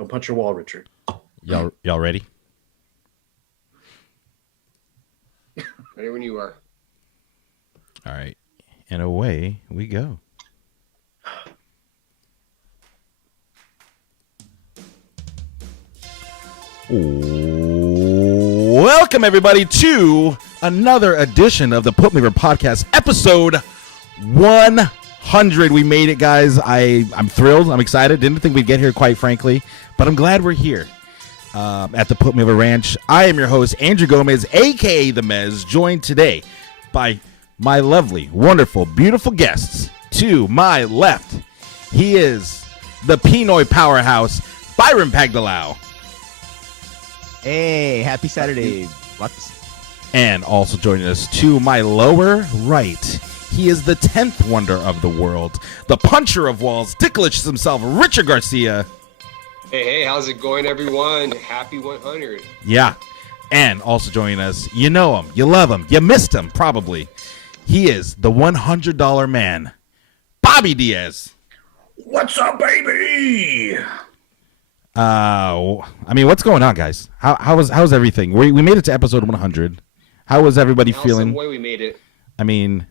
Don't punch your wall, Richard. Y'all ready? Ready when you are. All right. And away we go. Welcome, everybody, to another edition of the Put Me Over Podcast, episode 100. We made it, guys. I'm thrilled. I'm excited. Didn't think we'd get here, quite frankly, but I'm glad we're here at the Put Me Over Ranch. I am your host, Andrew Gomez, a.k.a. The Mez, joined today by my lovely, wonderful, beautiful guests. To my left, he is the Pinoy powerhouse, Byron Pagdalao. Hey, happy Saturday. And also joining us to my lower right, he is the 10th wonder of the world, the puncher of walls, Dicklicious himself, Richard Garcia. Hey, how's it going, everyone? Happy 100. Yeah. And also joining us, you know him, you love him, you missed him, probably. He is the $100 man, Bobby Diaz. What's up, baby? I mean, what's going on, guys? How's everything? We made it to episode 100. How was everybody feeling? Some way we made it. I mean,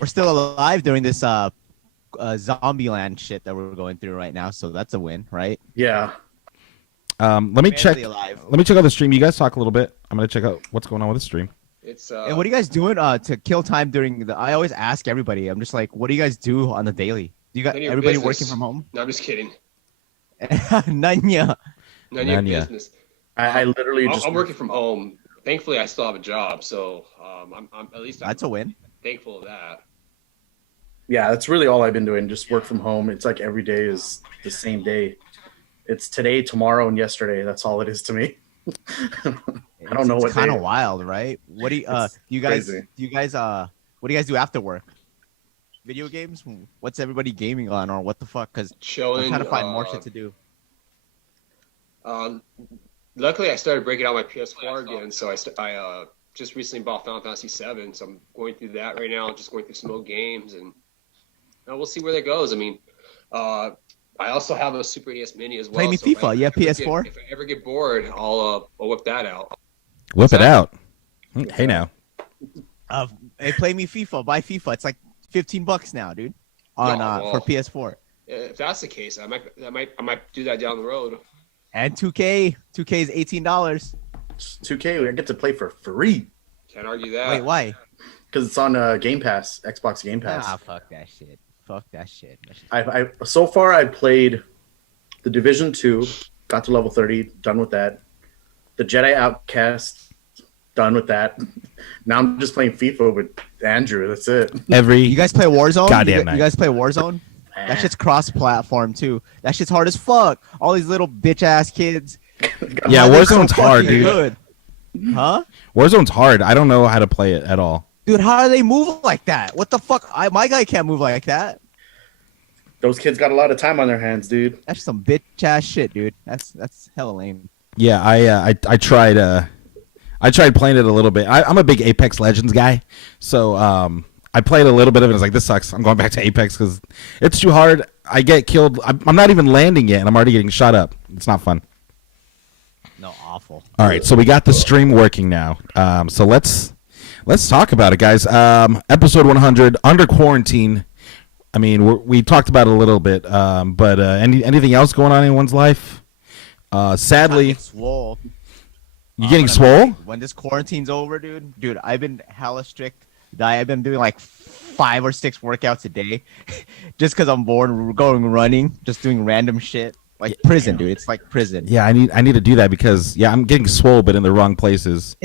we're still alive during this Zombieland shit that we're going through right now, so that's a win, right? Yeah. Let me check. Alive. Let me check out the stream. You guys talk a little bit. I'm gonna check out what's going on with the stream. It's And what are you guys doing to kill time during the? I always ask everybody. I'm just like, what do you guys do on the daily? Do you got everybody business. working from home? No, I'm just kidding. Nanya. None of your Nanya. business. I literally just. I'm working from home. Thankfully, I still have a job, so I'm at least That's a win. thankful of that. Yeah, that's really all I've been doing. Just work from home. It's like every day is the same day. It's today, tomorrow, and yesterday. That's all it is to me. I don't know what It's kind day. of wild, right? What do you It's you guys crazy. what do you guys do after work? Video games? What's everybody gaming on, or what the fuck? Because I'm Chilling. trying to find more shit to do. Luckily, I started breaking out my PS4 again, so I just recently bought Final Fantasy VII, so I'm going through that right now, just going through some old games, and we'll see where that goes. I mean, I also have a Super NES Mini as well. Play me so if FIFA. I You have ever PS4? if I ever get bored, I'll whip that out. Whip it that? out. Hey now. Hey, play me FIFA. Buy FIFA. It's like $15 now, dude. On well. for PS4 If that's the case, I might do that down the road. and 2K. 2K is $18. 2K, I get to play for free Can't argue that. Wait, why? because it's on Game Pass, Xbox Game Pass. Ah, fuck that shit. Fuck that shit. I so far I played the Division 2, got to level 30, done with that. The Jedi Outcast, done with that. Now I'm just playing FIFA with Andrew. That's it. You guys play Warzone? Goddamn you night. guys play Warzone? That shit's cross-platform too. That shit's hard as fuck. All these little bitch-ass kids. Yeah, How they're Warzone's hard, fucking dude. good. Huh? Warzone's hard. I don't know how to play it at all. Dude, how do they move like that? What the fuck? My guy can't move like that. Those kids got a lot of time on their hands, dude. That's some bitch-ass shit, dude. That's hella lame. Yeah, I tried. I tried playing it a little bit. I'm a big Apex Legends guy, so I played a little bit of it. I was like, this sucks. I'm going back to Apex because it's too hard. I get killed. I'm not even landing yet, and I'm already getting shot up. It's not fun. No, awful. All right, so we got the stream working now. So let's talk about it, guys. Episode 100 under quarantine. I mean, we talked about it a little bit, but anything else going on in one's life? Sadly, Swole. you getting swole? When this quarantine's over, dude, I've been hella strict. I've been doing like 5 or 6 workouts a day, just because I'm bored. Going running, just doing random shit, like prison, dude. It's like prison. Yeah, I need to do that because I'm getting swole, but in the wrong places.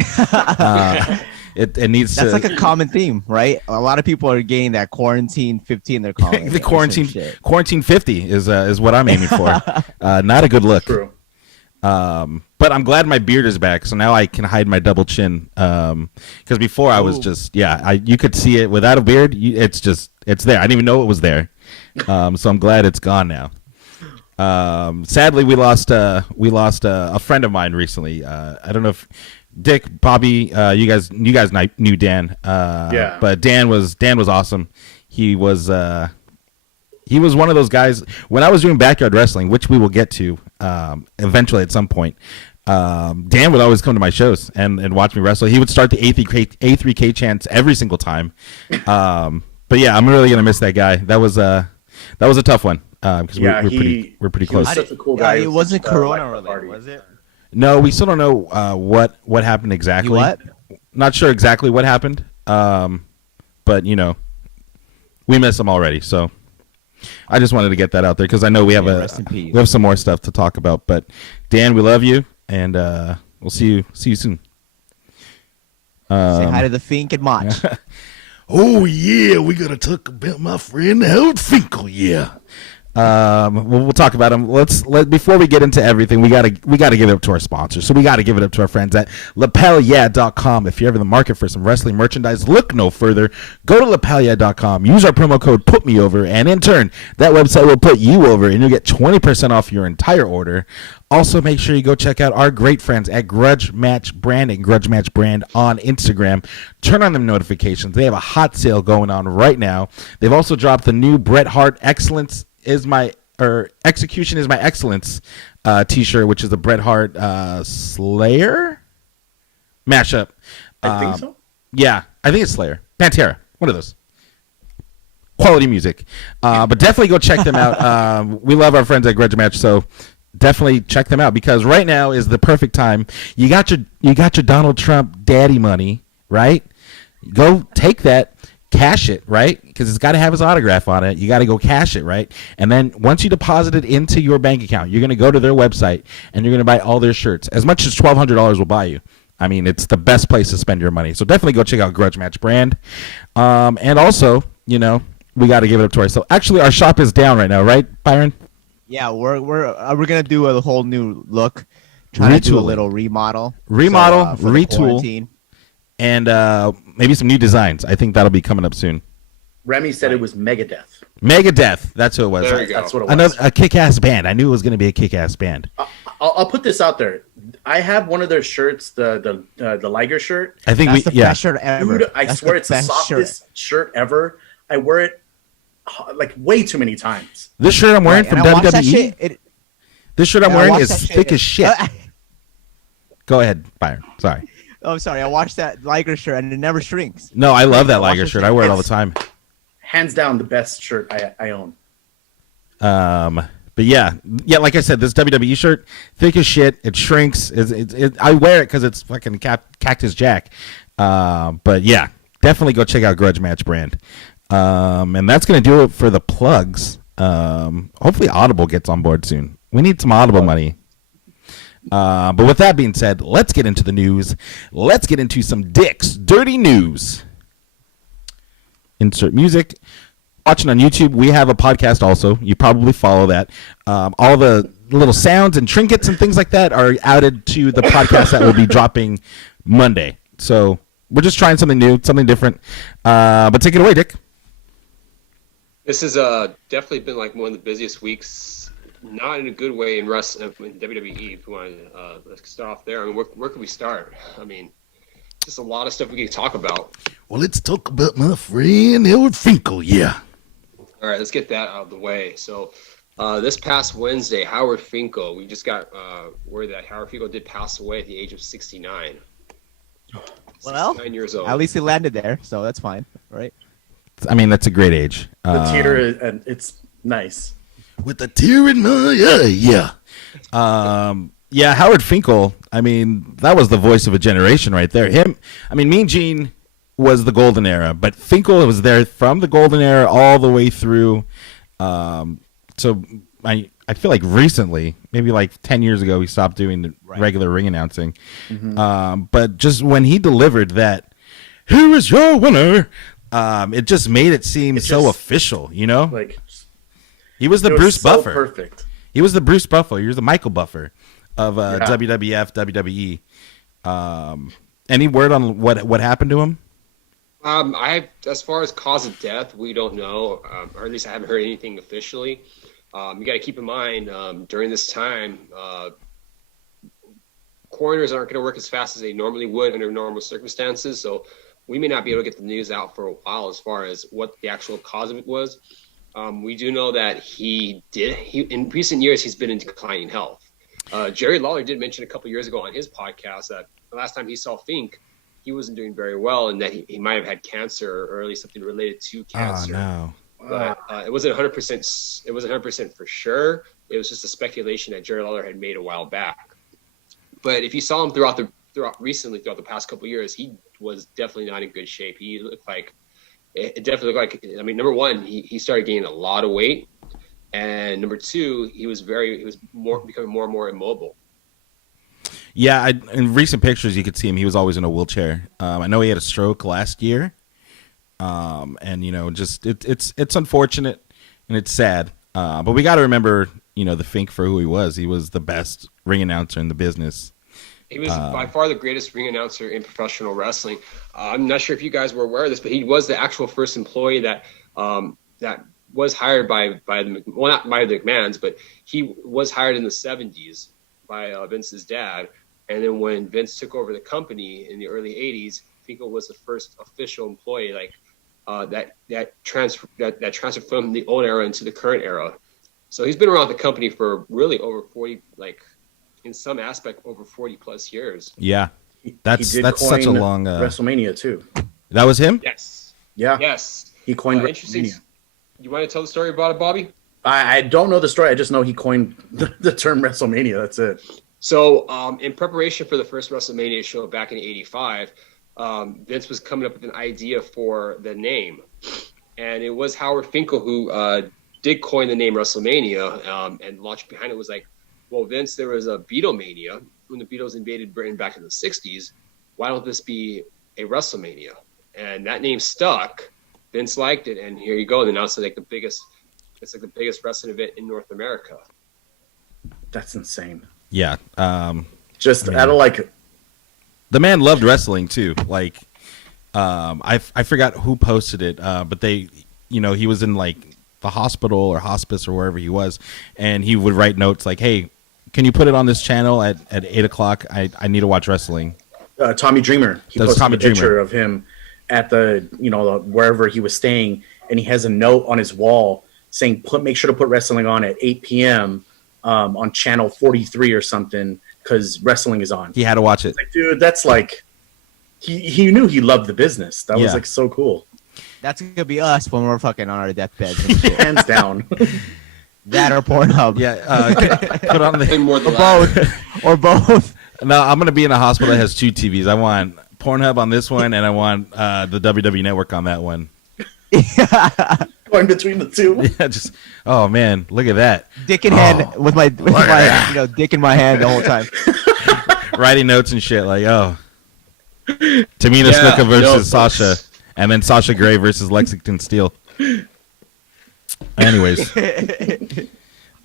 It needs That's to. like a common theme, right? A lot of people are getting that quarantine 15. They're calling the it, quarantine 50 is what I'm aiming for. Not a good look. True. But I'm glad my beard is back, so now I can hide my double chin. Because before I was just you could see it without a beard. It's there. I didn't even know it was there. So I'm glad it's gone now. Sadly, we lost a friend of mine recently. I don't know if Dick, Bobby, you guys knew Dan. Yeah. But Dan was awesome. He was He was one of those guys when I was doing backyard wrestling, which we will get to eventually at some point. Dan would always come to my shows and watch me wrestle. He would start the A3K chants every single time. But yeah, I'm really gonna miss that guy. That was a tough one because we're pretty close. He was such a cool guy. It wasn't Corona like related, was it? No, we still don't know what happened exactly. What? Not sure exactly what happened. But we miss him already. So I just wanted to get that out there because I know we have rest in peace. we have some more stuff to talk about. But Dan, we love you, and we'll see you soon. Say hi to the Fink and Mach. Oh yeah, we gotta talk about my friend Howard Finkel. Yeah. We'll talk about him. Before we get into everything, we gotta give it up to our sponsors. So we gotta give it up to our friends at lapelyeah.com. If you're ever in the market for some wrestling merchandise, look no further. Go to lapelyeah.com. Use our promo code PutMeOver, and in turn, that website will put you over, and you'll get 20% off your entire order. Also, make sure you go check out our great friends at Grudge Match Brand and Grudge Match Brand on Instagram. Turn on them notifications. They have a hot sale going on right now. They've also dropped the new Bret Hart Execution is My Excellence t-shirt, which is the Bret Hart Slayer mashup. I think so. Yeah, I think it's Slayer. Pantera. One of those. Quality music. But definitely go check them out. We love our friends at Grudge Match, so definitely check them out because right now is the perfect time. You got your Donald Trump daddy money, right? Go take that, cash it, right? Because it's got to have his autograph on it. You got to go cash it, right? And then once you deposit it into your bank account, you're going to go to their website and you're going to buy all their shirts. As much as $1,200 will buy you. I mean, it's the best place to spend your money. So definitely go check out Grudge Match Brand. And also, we got to give it up to ourselves. Actually, our shop is down right now, right, Byron? Yeah, we're gonna do a whole new look. Trying to do a little remodel, for the retool, quarantine. and maybe some new designs. I think that'll be coming up soon. Remy said it was Megadeth. Megadeth, that's who it was. There you go. That's what it was. Another a kick-ass band. I knew it was going to be a kick-ass band. I'll put this out there. I have one of their shirts, the Liger shirt. I think That's the best shirt ever. Dude, I That's swear the it's the best softest shirt ever. I wear it like way too many times. This shirt I'm wearing Right, from and I watched that WWE. shit, This shirt I'm and I wearing watched is that shit. thick as shit. Go ahead, Byron. Sorry. I'm sorry. I watched that Liger shirt and it never shrinks. No, I love that I watched Liger this shirt. thing. I wear it all the time. Hands down, the best shirt I own. But yeah, like I said, this WWE shirt, thick as shit. It shrinks. I wear it because it's fucking Cactus Jack. But yeah, definitely go check out Grudge Match Brand. And that's gonna do it for the plugs. Hopefully Audible gets on board soon. We need some Audible money. But with that being said, let's get into the news. Let's get into some Dick's Dirty News. Insert music. Watching on YouTube, we have a podcast also. You probably follow that. All the little sounds and trinkets and things like that are added to the podcast that will be dropping Monday. So we're just trying something new, something different. But take it away, Dick. This has definitely been like one of the busiest weeks, not in a good way in WWE. If you want to let's start off there. I mean, where can we start? I mean, just a lot of stuff we can talk about. Well, let's talk about my friend Howard Finkel. Yeah. All right, let's get that out of the way. So, this past Wednesday, Howard Finkel, we just got word that Howard Finkel did pass away at the age of 69. Well, 69 years old. at least he landed there, so that's fine, right? I mean, that's a great age. The tear, and it's nice. With a tear in my eye, yeah. Yeah, Howard Finkel, I mean, that was the voice of a generation right there. Mean Gene was the golden era, but Finkel was there from the golden era all the way through. So I feel like recently, maybe like 10 years ago, he stopped doing the regular ring announcing. Mm-hmm. But just when he delivered that, "Here is your winner," it just made it seem so official, Like he was the it was Bruce so Buffer. Perfect. He was the Bruce Buffer. He was the Michael Buffer of Yeah. WWF, WWE. Any word on what happened to him? As far as cause of death, we don't know, or at least I haven't heard anything officially. You got to keep in mind during this time, coroners aren't going to work as fast as they normally would under normal circumstances. So we may not be able to get the news out for a while as far as what the actual cause of it was. We do know that he in recent years he's been in declining health. Jerry Lawler did mention a couple years ago on his podcast that the last time he saw Fink, he wasn't doing very well, and that he might have had cancer or at least something related to cancer. Oh no. But it wasn't 100%. It wasn't 100% for sure. It was just a speculation that Jerry Lawler had made a while back. But if you saw him throughout the past couple of years, he was definitely not in good shape. He looked like it definitely looked like. I mean, number one, he started gaining a lot of weight, and number two, he was becoming more and more immobile. Yeah, in recent pictures you could see him. He was always in a wheelchair. I know he had a stroke last year, and just it's unfortunate and it's sad. But we got to remember, the Fink for who he was. He was the best ring announcer in the business. He was by far the greatest ring announcer in professional wrestling. I'm not sure if you guys were aware of this, but he was the actual first employee that was hired by not by the McMahons, but he was hired in the 70s by Vince's dad. And then when Vince took over the company in the early 80s, Finkel was the first official employee that transferred from the old era into the current era. So he's been around the company for really over 40, in some aspect over 40 plus years. Yeah, that's He did such a coin long. WrestleMania too. That was him. Yes. Yeah. Yes. He coined Interesting. WrestleMania. You want to tell the story about it, Bobby? I don't know the story. I just know he coined the term WrestleMania. That's it. So in preparation for the first WrestleMania show back in '85, Vince was coming up with an idea for the name. And it was Howard Finkel who did coin the name WrestleMania, and launched behind it was like, well, Vince, there was a Beatlemania when the Beatles invaded Britain back in the 60s. Why don't this be a WrestleMania? And that name stuck. Vince liked it, and here you go. And now it's like the biggest wrestling event in North America. That's insane. Yeah. Just out of the man loved wrestling too. Like, I forgot who posted it, but they, he was in like the hospital or hospice or wherever he was, and he would write notes like, "Hey, can you put it on this channel at 8:00? I need to watch wrestling." Tommy Dreamer. He That was posted Tommy a picture Dreamer. of him at the wherever he was staying, and he has a note on his wall saying, make sure to put wrestling on at 8 p.m. On channel 43 or something because wrestling is on. He had to watch it. Like, dude, that's like he knew he loved the business. That was Yeah. like so cool. That's gonna be us when we're fucking on our deathbeds and shit. Hands down. That or Pornhub. Yeah. Put on Nothing the. more Or than that. both. Or both. No, I'm gonna be in a hospital that has two TVs. I want Pornhub on this one, and I want the WWE Network on that one. Going between the two. Yeah, just oh man, look at that. Dick in hand with my dick in my hand the whole time. Writing notes and shit like, oh, Tamina Yeah, Snuka versus no, Sasha, and then Sasha Grey versus Lexington Steel. Anyways, what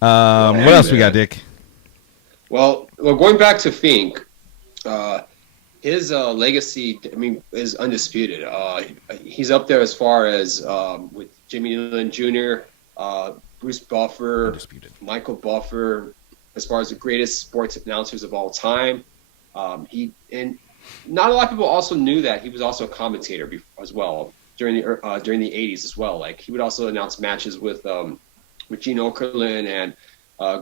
else we got, Dick? Well, going back to Fink, his legacy, is undisputed. He's up there as far as with Jimmy Lynn Jr., Bruce Buffer, Undisputed. Michael Buffer, as far as the greatest sports announcers of all time. And not a lot of people also knew that he was also a commentator as well during the 80s as well. Like he would also announce matches with Gene Okerlund and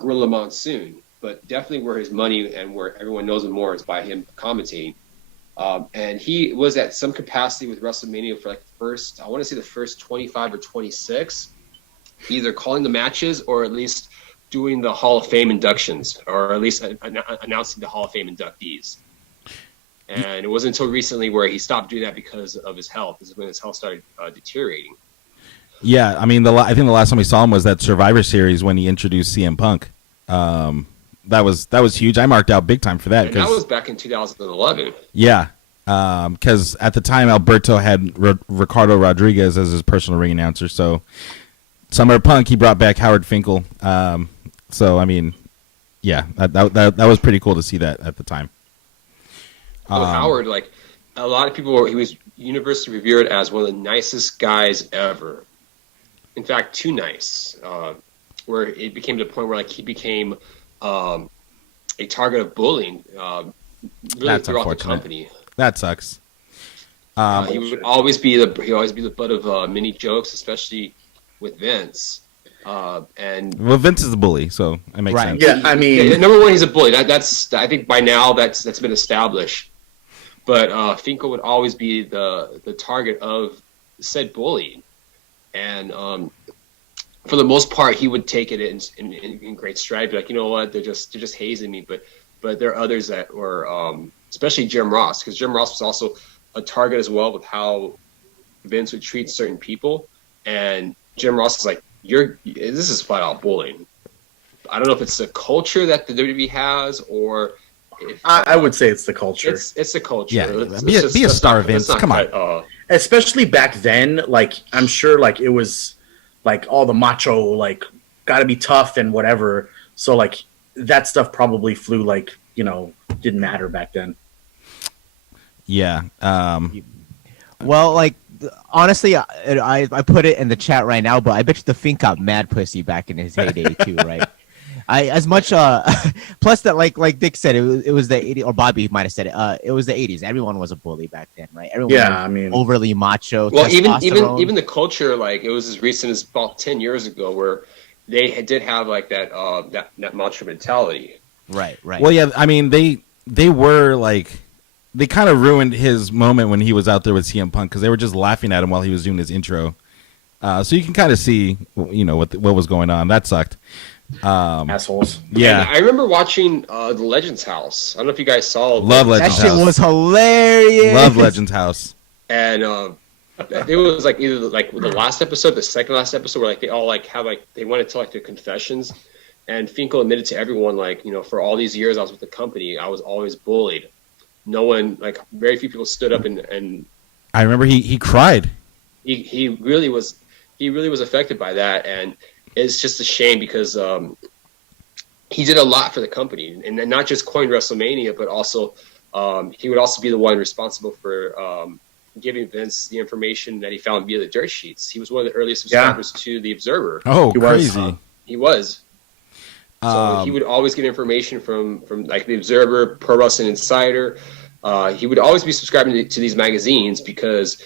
Gorilla Monsoon. But definitely where his money and where everyone knows him more is by him commentating. And he was at some capacity with WrestleMania for the first 25 or 26, either calling the matches or at least doing the Hall of Fame inductions, or at least announcing the Hall of Fame inductees. And it wasn't until recently where he stopped doing that because of his health. This is when his health started deteriorating. Yeah, I mean, I think the last time we saw him was that Survivor Series when he introduced CM Punk. That was huge. I marked out big time for that. And that was back in 2011. Yeah, because at the time Alberto had Ricardo Rodriguez as his personal ring announcer. So Summer Punk, he brought back Howard Finkel. So I mean, yeah, that was pretty cool to see that at the time. Howard, like a lot of people, he was universally revered as one of the nicest guys ever. In fact, too nice. Where it became to the point where he became a target of bullying really That's throughout the unfortunate. company. That sucks. He would always be the butt of many jokes, especially with Vince. And Well, Vince is a bully, so it makes Right. sense. Yeah, I mean, number one, he's a bully. That's I think by now that's been established. But Finkel would always be the target of said bullying, and for the most part, he would take it in great stride. Be like, you know what, they're just hazing me. But there are others that were, especially Jim Ross, because Jim Ross was also a target as well with how Vince would treat certain people. And Jim Ross is like, this is flat out bullying. I don't know if it's the culture that the WWE has or if, I would say it's the culture. it's the culture. Yeah, Let's be a let's star, not- let's Vince. not Come on. cut, Especially back then, like I'm sure like it was like all the macho, like gotta be tough and whatever. So like that stuff probably flew like, didn't matter back then. Yeah. Well, like honestly, I put it in the chat right now, but I bet you the Fink got mad pussy back in his heyday too, right? Plus that like Dick said, it was the 80s, or Bobby might have said it. It was the 80s. Everyone was a bully back then, right? Everyone Yeah, was I mean, overly macho. well, testosterone. even the culture, like it was as recent as about 10 years ago, where they did have like that macho mentality. right. Well, yeah. I mean, they were like, they kind of ruined his moment when he was out there with CM Punk because they were just laughing at him while he was doing his intro. So you can kind of see, what was going on. That sucked. assholes. Yeah. And I remember watching the Legends House. I don't know if you guys saw Love that Legends shit House. was hilarious. Love Legends House. And it was like either like the last episode, the second last episode, where like they all like have like they went into like their confessions, and Finkel admitted to everyone like, for all these years I was with the company, I was always bullied. No one, like very few people stood up and I remember he cried. he really was affected by that, and it's just a shame because he did a lot for the company, and then not just coined WrestleMania, but also he would also be the one responsible for giving Vince the information that he found via the dirt sheets. He was one of the earliest subscribers to the Observer. Oh, He was, crazy. He was. So he would always get information from like the Observer, Pro Wrestling Insider. He would always be subscribing to these magazines because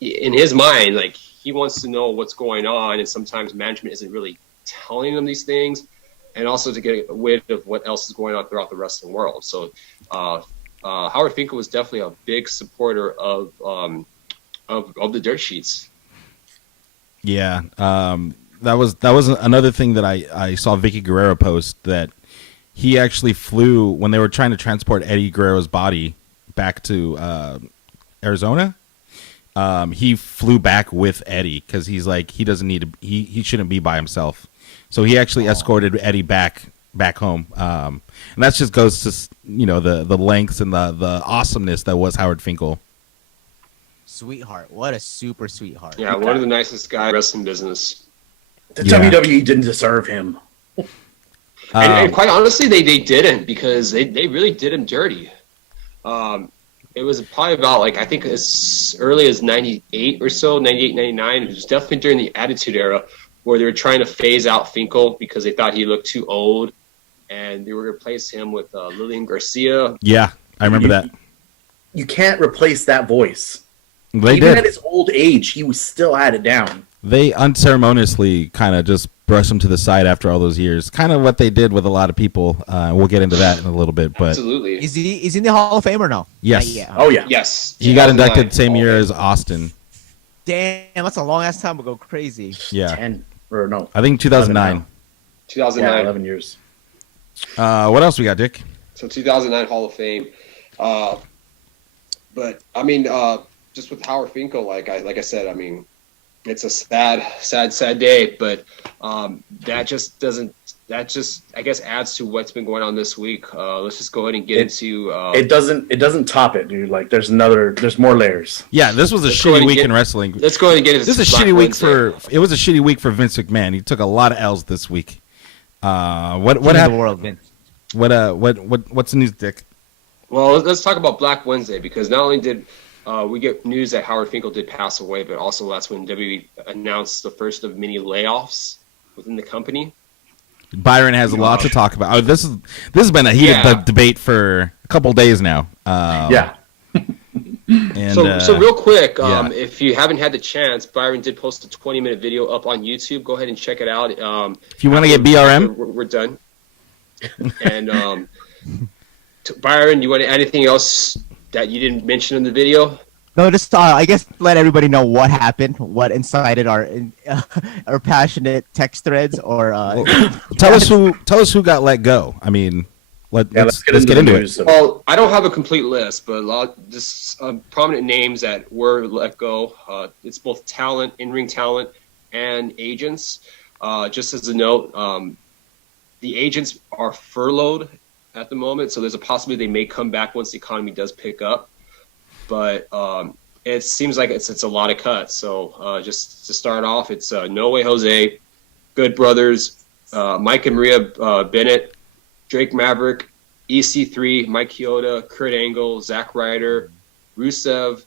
in his mind, like he wants to know what's going on, and sometimes management isn't really telling him these things, and also to get a wit of what else is going on throughout the wrestling world. So Howard Finkel was definitely a big supporter of the dirt sheets. Yeah. That was another thing that I saw Vicky Guerrero post, that he actually flew when they were trying to transport Eddie Guerrero's body back to Arizona. He flew back with Eddie because he's like, he doesn't need to, he shouldn't be by himself. So he actually escorted Eddie back home. And that just goes to, the lengths and the awesomeness that was Howard Finkel. Sweetheart. What a super sweetheart. Yeah, one of the nicest guys in wrestling business. The Yeah. WWE didn't deserve him. And quite honestly, they didn't, because they really did him dirty. It was probably about, like, I think as early as 98 or so, 98, 99. It was definitely during the Attitude Era where they were trying to phase out Finkel because they thought he looked too old. And they were going to replace him with Lillian Garcia. Yeah, I remember that. You can't replace that voice. They Even did. at his old age, he was still had it down. They unceremoniously kind of just brushed him to the side after all those years. Kind of what they did with a lot of people. We'll get into that in a little bit, but Absolutely. Is he in the Hall of Fame or no? Yes. Not yet, huh? Oh yeah. Yes. he got 2009. inducted same year as Austin. Damn, that's a long ass time ago. Crazy. Yeah, 10 or no. I think 2009. 2009. Yeah, 11 years. What else we got, Dick? So 2009 Hall of Fame. But I mean, just with Howard Finkel, like I said, I mean, it's a sad day. But that just I guess adds to what's been going on this week. Let's just go ahead and get into. It doesn't top it, dude. Like there's more layers. Yeah, this was a Let's go ahead shitty and week get- in wrestling. Let's go ahead and get into This is a Black shitty week Wednesday. it was a shitty week for Vince McMahon. He took a lot of L's this week. What King of the happened? world, Vince. What's the news, Dick? Well, let's talk about Black Wednesday, because not only did we get news that Howard Finkel did pass away, but also that's when WWE announced the first of many layoffs within the company. Byron has a lot to talk about. This has been a heated Yeah. debate for a couple days now. Yeah. And So real quick, yeah. if you haven't had the chance, Byron did post a 20-minute video up on YouTube. Go ahead and check it out. if you want to get BRM, we're done. And Byron, you want anything else that you didn't mention in the video? No, just I guess let everybody know what happened, what incited our passionate text threads, or tell us who got let go. I mean, let's get into it. news. Well, I don't have a complete list, but a lot just prominent names that were let go. It's both talent, in-ring talent, and agents. Just as a note, the agents are furloughed at the moment, so there's a possibility they may come back once the economy does pick up. But it seems like it's a lot of cuts. So just to start off, it's No Way Jose, Good Brothers, Mike and Maria Bennett, Drake Maverick, EC3, Mike Chioda, Kurt Angle, Zack Ryder, Rusev,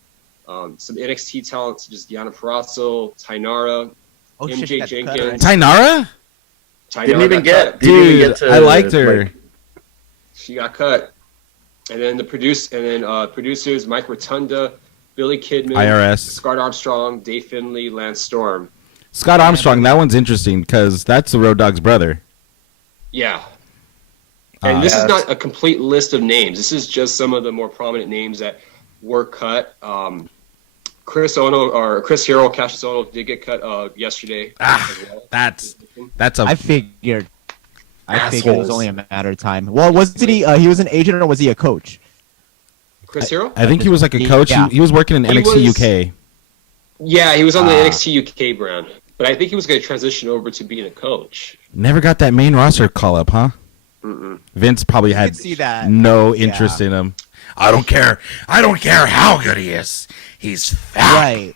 some NXT talent such as Deonna Purrazzo, Tainara, MJ Jenkins. Tainara? Didn't even get Dude, I liked her. She got cut. And then producers Mike Rotunda, Billy Kidman, IRS. Scott Armstrong, Dave Finley, Lance Storm. Scott Armstrong, that one's interesting because that's the Road Dogg's brother. Yeah. And this Yeah, is not a complete list of names. This is just some of the more prominent names that were cut. Chris Hero, Cassius Ono did get cut yesterday. As well. That's a I figured it was Assholes. only a matter of time. Well, wasn't he? He was an agent or was he a coach? Chris Hero? I think he was like a coach. Yeah. He was working in He NXT was- UK. Yeah, he was on the NXT UK brand. But I think he was going to transition over to being a coach. Never got that main roster call up, huh? Mm-mm. Vince probably had could see that. no interest in him. I don't care how good he is. He's fat. Right.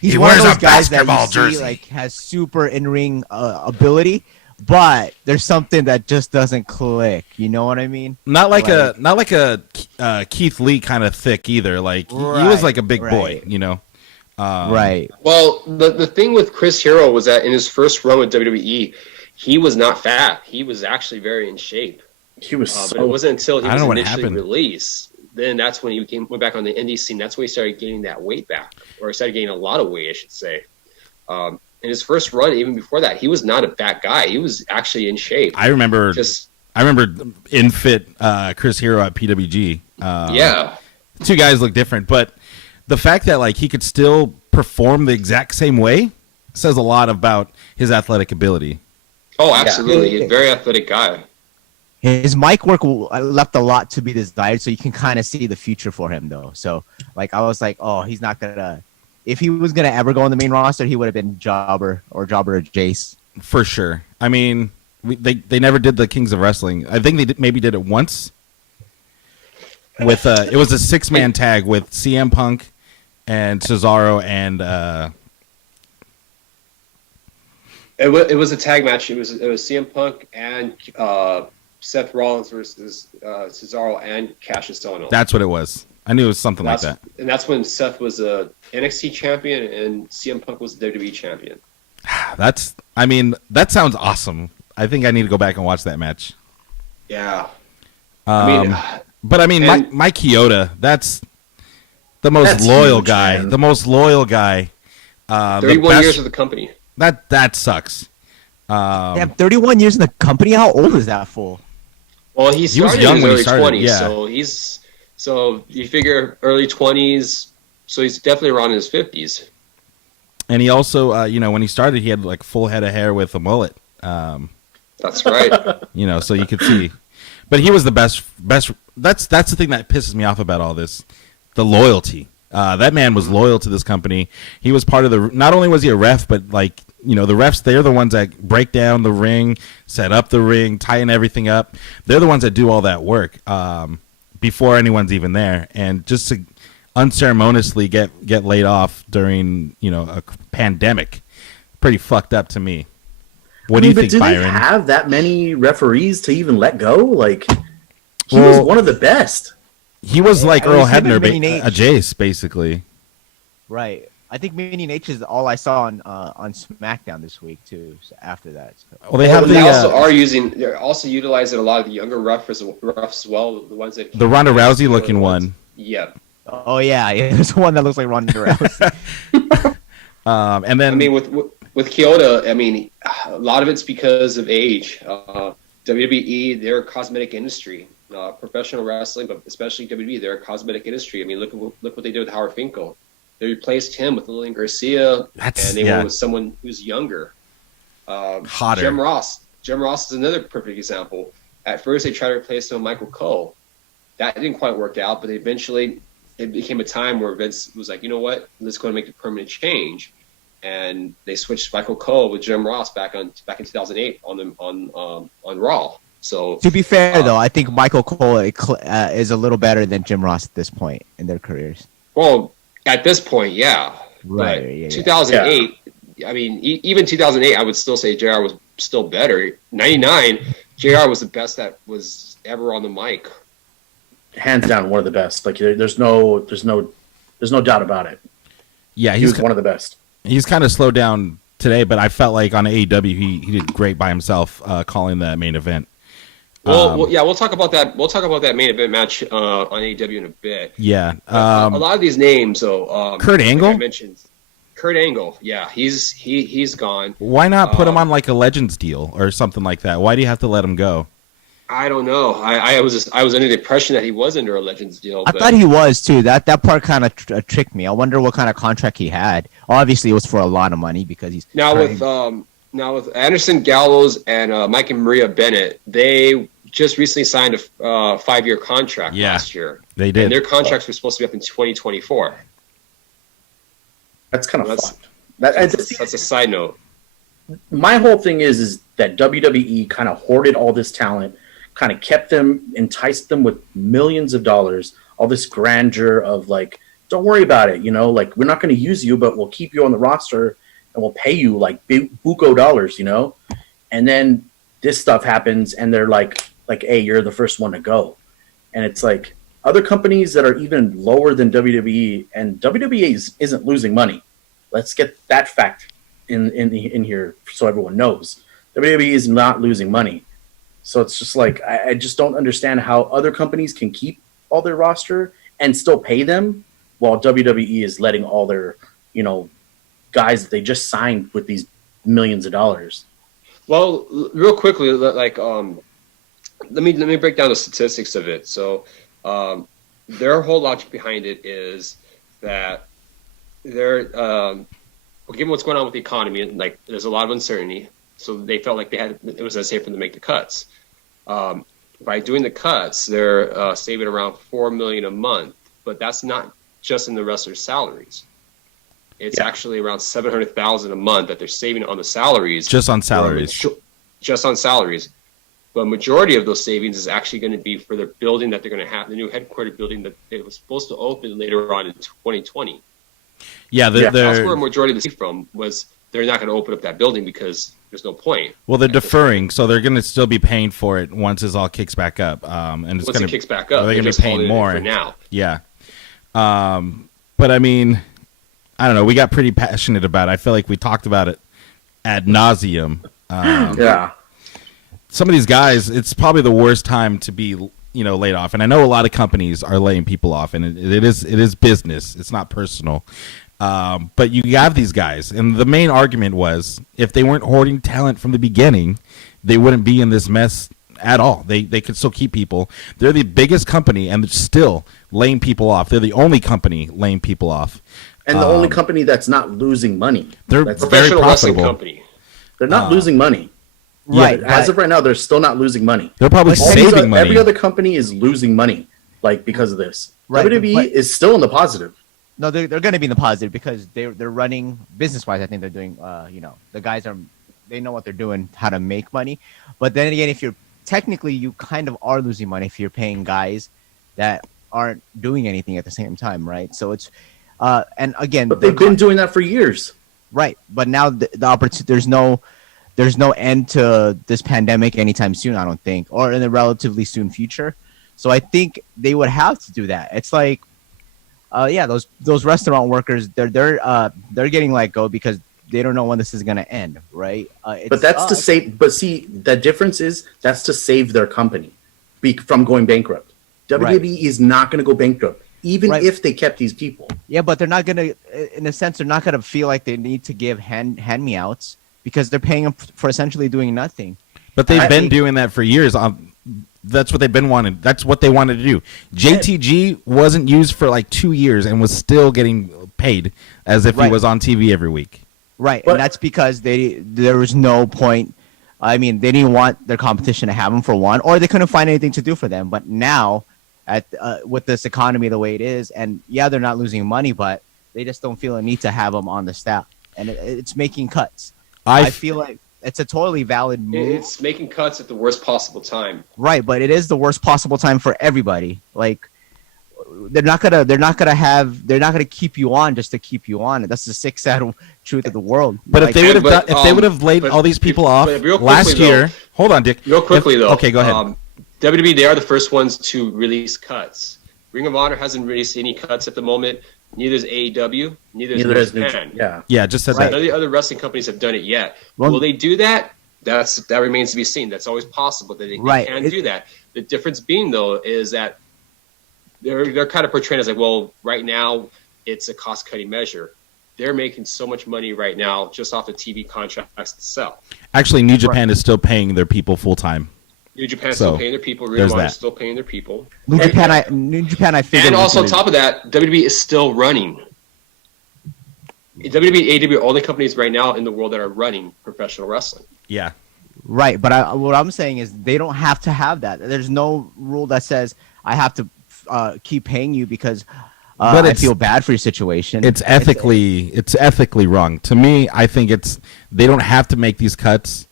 He's He one of wears those a guys that basketball you see, jersey. like has super in-ring ability, but there's something that just doesn't click. You know what I mean? Not like a Keith Lee kind of thick either. Like he was like a big boy, right. you know. Right. Well, the thing with Chris Hero was that in his first run with WWE, he was not fat. He was actually very in shape. He was But it so wasn't until he I don't was know what initially happened. released. Then that's when he went back on the indie scene. That's when he started gaining that weight back, or he started gaining a lot of weight, I should say. In his first run, even before that, he was not a fat guy. He was actually in shape. I remember Just in fit Chris Hero at PWG. yeah, Two guys look different, but the fact that like he could still perform the exact same way says a lot about his athletic ability. oh, absolutely, He's a very athletic guy. His mic work left a lot to be desired, so you can kind of see the future for him, though. So, like, I was like, oh, he's not gonna. If he was gonna ever go on the main roster, he would have been Jobber or Jace. For sure. I mean, they never did the Kings of Wrestling. I think they maybe did it once. With it was a 6-man tag with CM Punk and Cesaro and It was a tag match. It was CM Punk and Seth Rollins versus Cesaro and Cassius Ohno. that's what it was. I knew it was something like that. And that's when Seth was a NXT champion and CM Punk was the WWE champion. That sounds awesome. I think I need to go back and watch that match. Yeah. But I mean, and- Mike Chioda, that's the most That's loyal huge, guy. man. The most loyal guy. The 31 best- years of the company. That sucks. Damn, 31 years in the company. How old is that fool? Well, he was started young in when his he early started, 20s, yeah. so you figure early 20s, so he's definitely around in his 50s. And he also, when he started, he had like full head of hair with a mullet. That's right. So you could see. But he was the best. That's the thing that pisses me off about all this, the loyalty. That man was loyal to this company. He was part of the. Not only was he a ref, but like the refs, they're the ones that break down the ring, set up the ring, tighten everything up. They're the ones that do all that work before anyone's even there, and just to unceremoniously get laid off during a pandemic, pretty fucked up to me. What do you think, do Byron? they have that many referees to even let go? Like, he Well, was one of the best. He was like I Earl was him Hebner, and Vinny Nate. a Jace, basically. Right. I think Mini H is all I saw on SmackDown this week too. So after that, so. Well, they have They also the they're also utilizing a lot of the younger refs as well, the ones that Ronda Rousey looking one. Yeah. Oh yeah, there's one that looks like Ronda Rousey. And then I mean, with Kyoto, I mean, a lot of it's because of age. WWE, they're a cosmetic industry. Professional wrestling, but especially WWE, they're a cosmetic industry. I mean, look what they did with Howard Finkel. They replaced him with Lillian Garcia, and they went with someone who's younger. Hotter. Jim Ross. Jim Ross is another perfect example. At first, they tried to replace him with Michael Cole. That didn't quite work out, but eventually it became a time where Vince was like, you know what, let's go and make a permanent change. And they switched Michael Cole with Jim Ross back in 2008 on Raw. So To be fair, though, I think Michael Cole is a little better than Jim Ross at this point in their careers. well, at this point, yeah. Right, But yeah. 2008, I mean, even 2008, I would still say JR was still better. 99, JR was the best that was ever on the mic. Hands down, one of the best. Like there's no doubt about it. yeah, He was one of the best. he's kind of slowed down today, but I felt like on AEW he did great by himself, calling the main event. We'll talk about that. We'll talk about that main event match on AEW in a bit. Yeah, A lot of these names, though. Kurt Angle? Like I mentioned Kurt Angle. Yeah, he's gone. why not put him on like a Legends deal or something like that? Why do you have to let him go? I don't know. I was under the impression that he was under a Legends deal. I but thought he was too. That part kind of tricked me. I wonder what kind of contract he had. Obviously, it was for a lot of money because he's now with Anderson Gallows and Mike and Maria Bennett, they just recently signed a 5-year contract last year. They did. And their contracts were supposed to be up in 2024. That's kind of That's- fucked. That's a side note. My whole thing is that WWE kind of hoarded all this talent, kind of kept them, enticed them with millions of dollars, all this grandeur of like, don't worry about it, like we're not going to use you, but we'll keep you on the roster and we'll pay you like buco dollars, and then this stuff happens and they're like, hey, you're the first one to go, and it's like other companies that are even lower than WWE, and WWE isn't losing money. Let's get that fact in here so everyone knows. WWE is not losing money. So it's just like I just don't understand how other companies can keep all their roster and still pay them while WWE is letting all their, guys that they just signed with these millions of dollars. Well, real quickly, like let me break down the statistics of it. So their whole logic behind it is that they're given what's going on with the economy, and like there's a lot of uncertainty, so they felt like it was necessary for them to make the cuts. By doing the cuts, they're saving around $4 million a month, but that's not just in the wrestlers' salaries. It's actually around $700,000 a month that they're saving on the salaries. Just on salaries. Just on salaries. But majority of those savings is actually going to be for the building that they're going to have, the new headquarters building that they was supposed to open later on in 2020. Yeah, That's where a majority of the from was they're not going to open up that building because there's no point. well, they're deferring, so they're going to still be paying for it once it all kicks back up. And it's Once going it kicks back up, they're going to just be paying holding it more for now. Yeah. But I mean, I don't know. We got pretty passionate about it. I feel like we talked about it ad nauseum. Yeah. Some of these guys, it's probably the worst time to be, laid off. And I know a lot of companies are laying people off, and it is business. It's not personal. But you have these guys, and the main argument was if they weren't hoarding talent from the beginning, they wouldn't be in this mess at all. They could still keep people. They're the biggest company, and they're still laying people off. They're the only company laying people off. And the only company that's not losing money. They're That's very Professional wrestling profitable. company. They're not losing money. right. As of right now, they're still not losing money. They're probably All these saving money. Every other company is losing money, like because of this. Right, WWE but- is still in the positive. No, they're going to be in the positive because they're running business wise. I think they're doing. The guys they know what they're doing, how to make money. But then again, if you're technically, you kind of are losing money if you're paying guys that aren't doing anything at the same time, right? So it's and again, But they've been doing that for years. right. But now the opportunity, there's no end to this pandemic anytime soon. I don't think, or in the relatively soon future. So I think they would have to do that. It's like, those restaurant workers, they're getting let go because they don't know when this is gonna end, right? But that's to save. But see, the difference is that's to save their company from going bankrupt. WWE is not going to go bankrupt. even Right. if they kept these people. Yeah, but they're not gonna, in a sense, they're not gonna feel like they need to give hand me outs because they're paying them for essentially doing nothing. But they've I been mean- doing that for years. That's what they've been wanting. That's what they wanted to do. JTG wasn't used for like 2 years and was still getting paid as if he Right. was on TV every week. Right, But- and that's because there was no point. I mean, they didn't want their competition to have them for one, or they couldn't find anything to do for them. But now, with this economy the way it is, and yeah, they're not losing money, but they just don't feel a need to have them on the staff, and it's making cuts. I feel like it's a totally valid move. It's making cuts at the worst possible time. Right, but it is the worst possible time for everybody. Like they're not gonna keep you on just to keep you on. That's the sick sad truth of the world. But Like, if they would have but, if they would have laid but all these people off but real quickly, last year, though- hold on, Dick. Real quickly, though. Okay, go ahead. WWE, they are the first ones to release cuts. Ring of Honor hasn't released any cuts at the moment. Neither is AEW. Neither is New Japan. Yeah. Just said Right. that. None of the other wrestling companies have done it yet. Well- Will they do that? That remains to be seen. That's always possible that they Right. can do that. The difference being, though, is that they're kind of portraying as like, well, right now it's a cost cutting measure. They're making so much money right now just off the TV contracts itself. Actually, New Japan is still paying their people full time. New Japan's So, still paying their people. Ring there's of Honor that. is still paying their people. New Japan, I figured. And was also on gonna- top of that, WWE is still running. WWE and AEW are only companies right now in the world that are running professional wrestling. Yeah. Right, but what I'm saying is they don't have to have that. There's no rule that says I have to keep paying you because But I it's- feel bad for your situation. It's ethically wrong. To me, I think they don't have to make these cuts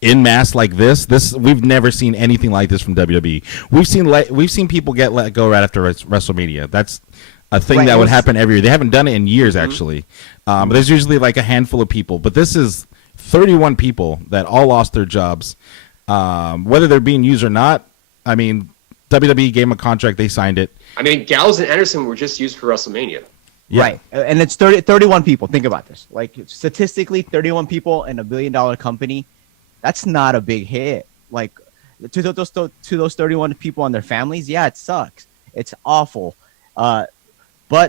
in mass like this. We've never seen anything like this from WWE. We've seen people get let go right after WrestleMania. That's a thing Right, that it would was- happen every year. They haven't done it in years actually. But there's usually like a handful of people. But this is 31 people that all lost their jobs, whether they're being used or not. I mean, WWE gave them a contract. They signed it. I mean, Gallows and Anderson were just used for WrestleMania. Yeah. Right, and it's 31 people. Think about this. Like statistically, 31 people in $1 billion company. That's not a big hit. Like to those 31 people and their families, yeah, it sucks. It's awful. But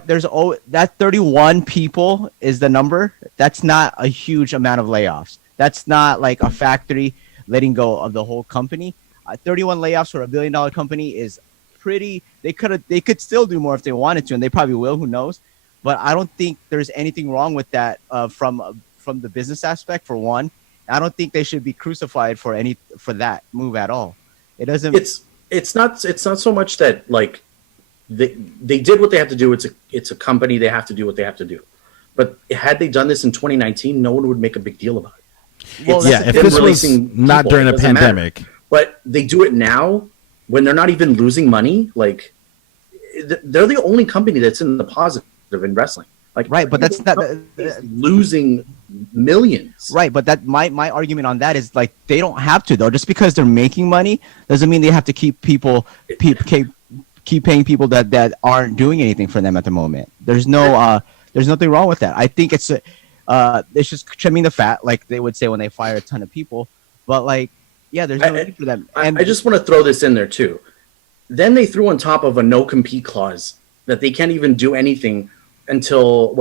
that 31 people is the number. That's not a huge amount of layoffs. That's not like a factory letting go of the whole company. 31 layoffs for $1 billion company is pretty. They could still do more if they wanted to, and they probably will. Who knows? But I don't think there's anything wrong with that from the business aspect. For one, I don't think they should be crucified for that move at all. It doesn't. It's not so much that like they did what they have to do. It's a company. They have to do what they have to do. But had they done this in 2019, no one would make a big deal about it. Well, Yeah, if them this was releasing not people, during it a doesn't matter. pandemic. But they do it now when they're not even losing money. Like they're the only company that's in the positive in wrestling. Like Right, but that's not- losing millions. Right, but that my argument on that is like they don't have to though. Just because they're making money doesn't mean they have to keep paying people that aren't doing anything for them at the moment. There's nothing wrong with that. I think it's just trimming the fat, like they would say when they fire a ton of people. But like, yeah, there's no need for them. And I just want to throw this in there too. Then they threw on top of a no compete clause that they can't even do anything until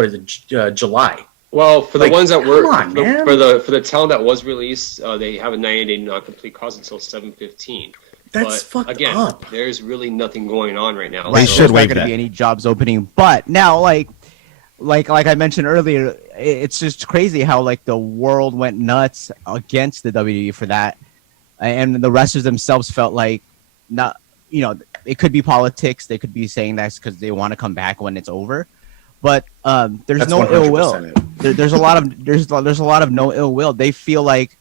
July. Well, for the Like, ones that were come on, man. for the talent that was released, they have a 90-day non-complete clause until 7/15. That's But fucked again, up. there's really nothing going on right now. They right, should there's not waive going to that. be any jobs opening. But now, like I mentioned earlier, it's just crazy how like the world went nuts against the WWE for that, and the wrestlers themselves felt like not, it could be politics. They could be saying that's because they want to come back when it's over. But there's That's no ill will. 100% it. There's a lot of no ill will. They feel like